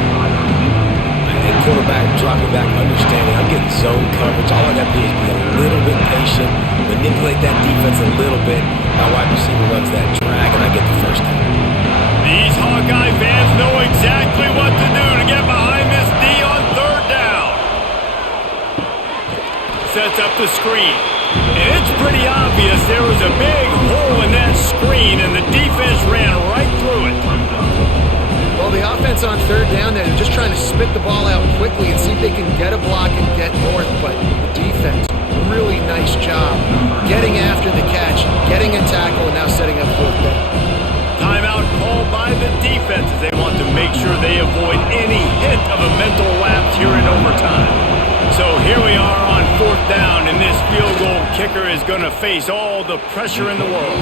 And quarterback dropping back, understanding I'm getting zone coverage. All I got to do is be a little bit patient, manipulate that defense a little bit. My wide receiver runs that drag, and I get the first down. These Hawkeye fans know exactly what to do to get behind this D on third down. Sets up the screen. And it's pretty obvious there was a big hole in that screen, and the defense ran right through it. Well, the offense on third down there, they're just trying to spit the ball out quickly and see if they can get a block and get north. But the defense, really nice job getting after the catch, getting a tackle, and now setting up fourth down. Timeout called by the defense as they want to make sure they avoid any hint of a mental lapse here in overtime. So here we are on fourth down, and this field goal kicker is going to face all the pressure in the world.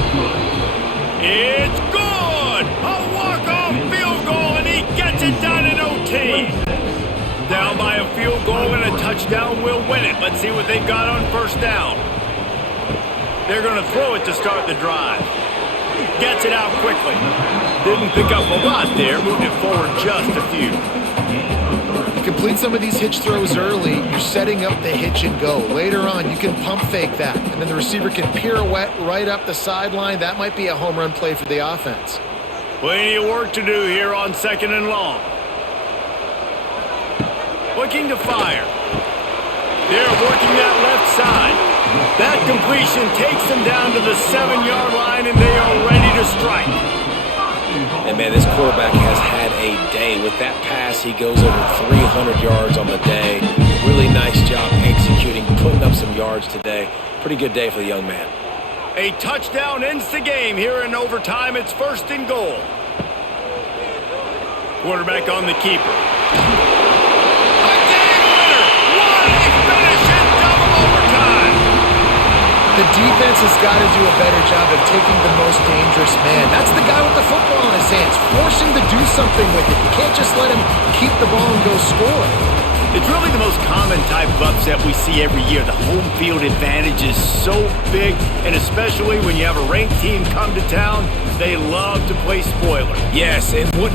It's good! A walk-off field goal, and he gets it done in OT. Down by a field goal, and a touchdown will win it. Let's see what they've got on first down. They're going to throw it to start the drive. Gets it out quickly. Didn't pick up a lot there, moved it forward just a few. Complete some of these hitch throws early, you're setting up the hitch and go. Later on, you can pump fake that, and then the receiver can pirouette right up the sideline. That might be a home run play for the offense. Plenty of work to do here on second and long. Looking to fire. They're working that left side. That completion takes them down to the 7-yard line, and they are ready to strike. And, man, this quarterback has had a day. With that pass, he goes over 300 yards on the day. Really nice job executing, putting up some yards today. Pretty good day for the young man. A touchdown ends the game here in overtime. It's first and goal. Quarterback on the keeper. A game winner! What a finish in double overtime! The defense has got to do a better job of taking the most dangerous man. That's the guy with the football in his hands. Force him to do something with it. You can't just let him keep the ball and go score. It's really the most common type of upset we see every year. The home field advantage is so big, and especially when you have a ranked team come to town, they love to play spoiler. Yes, and wouldn't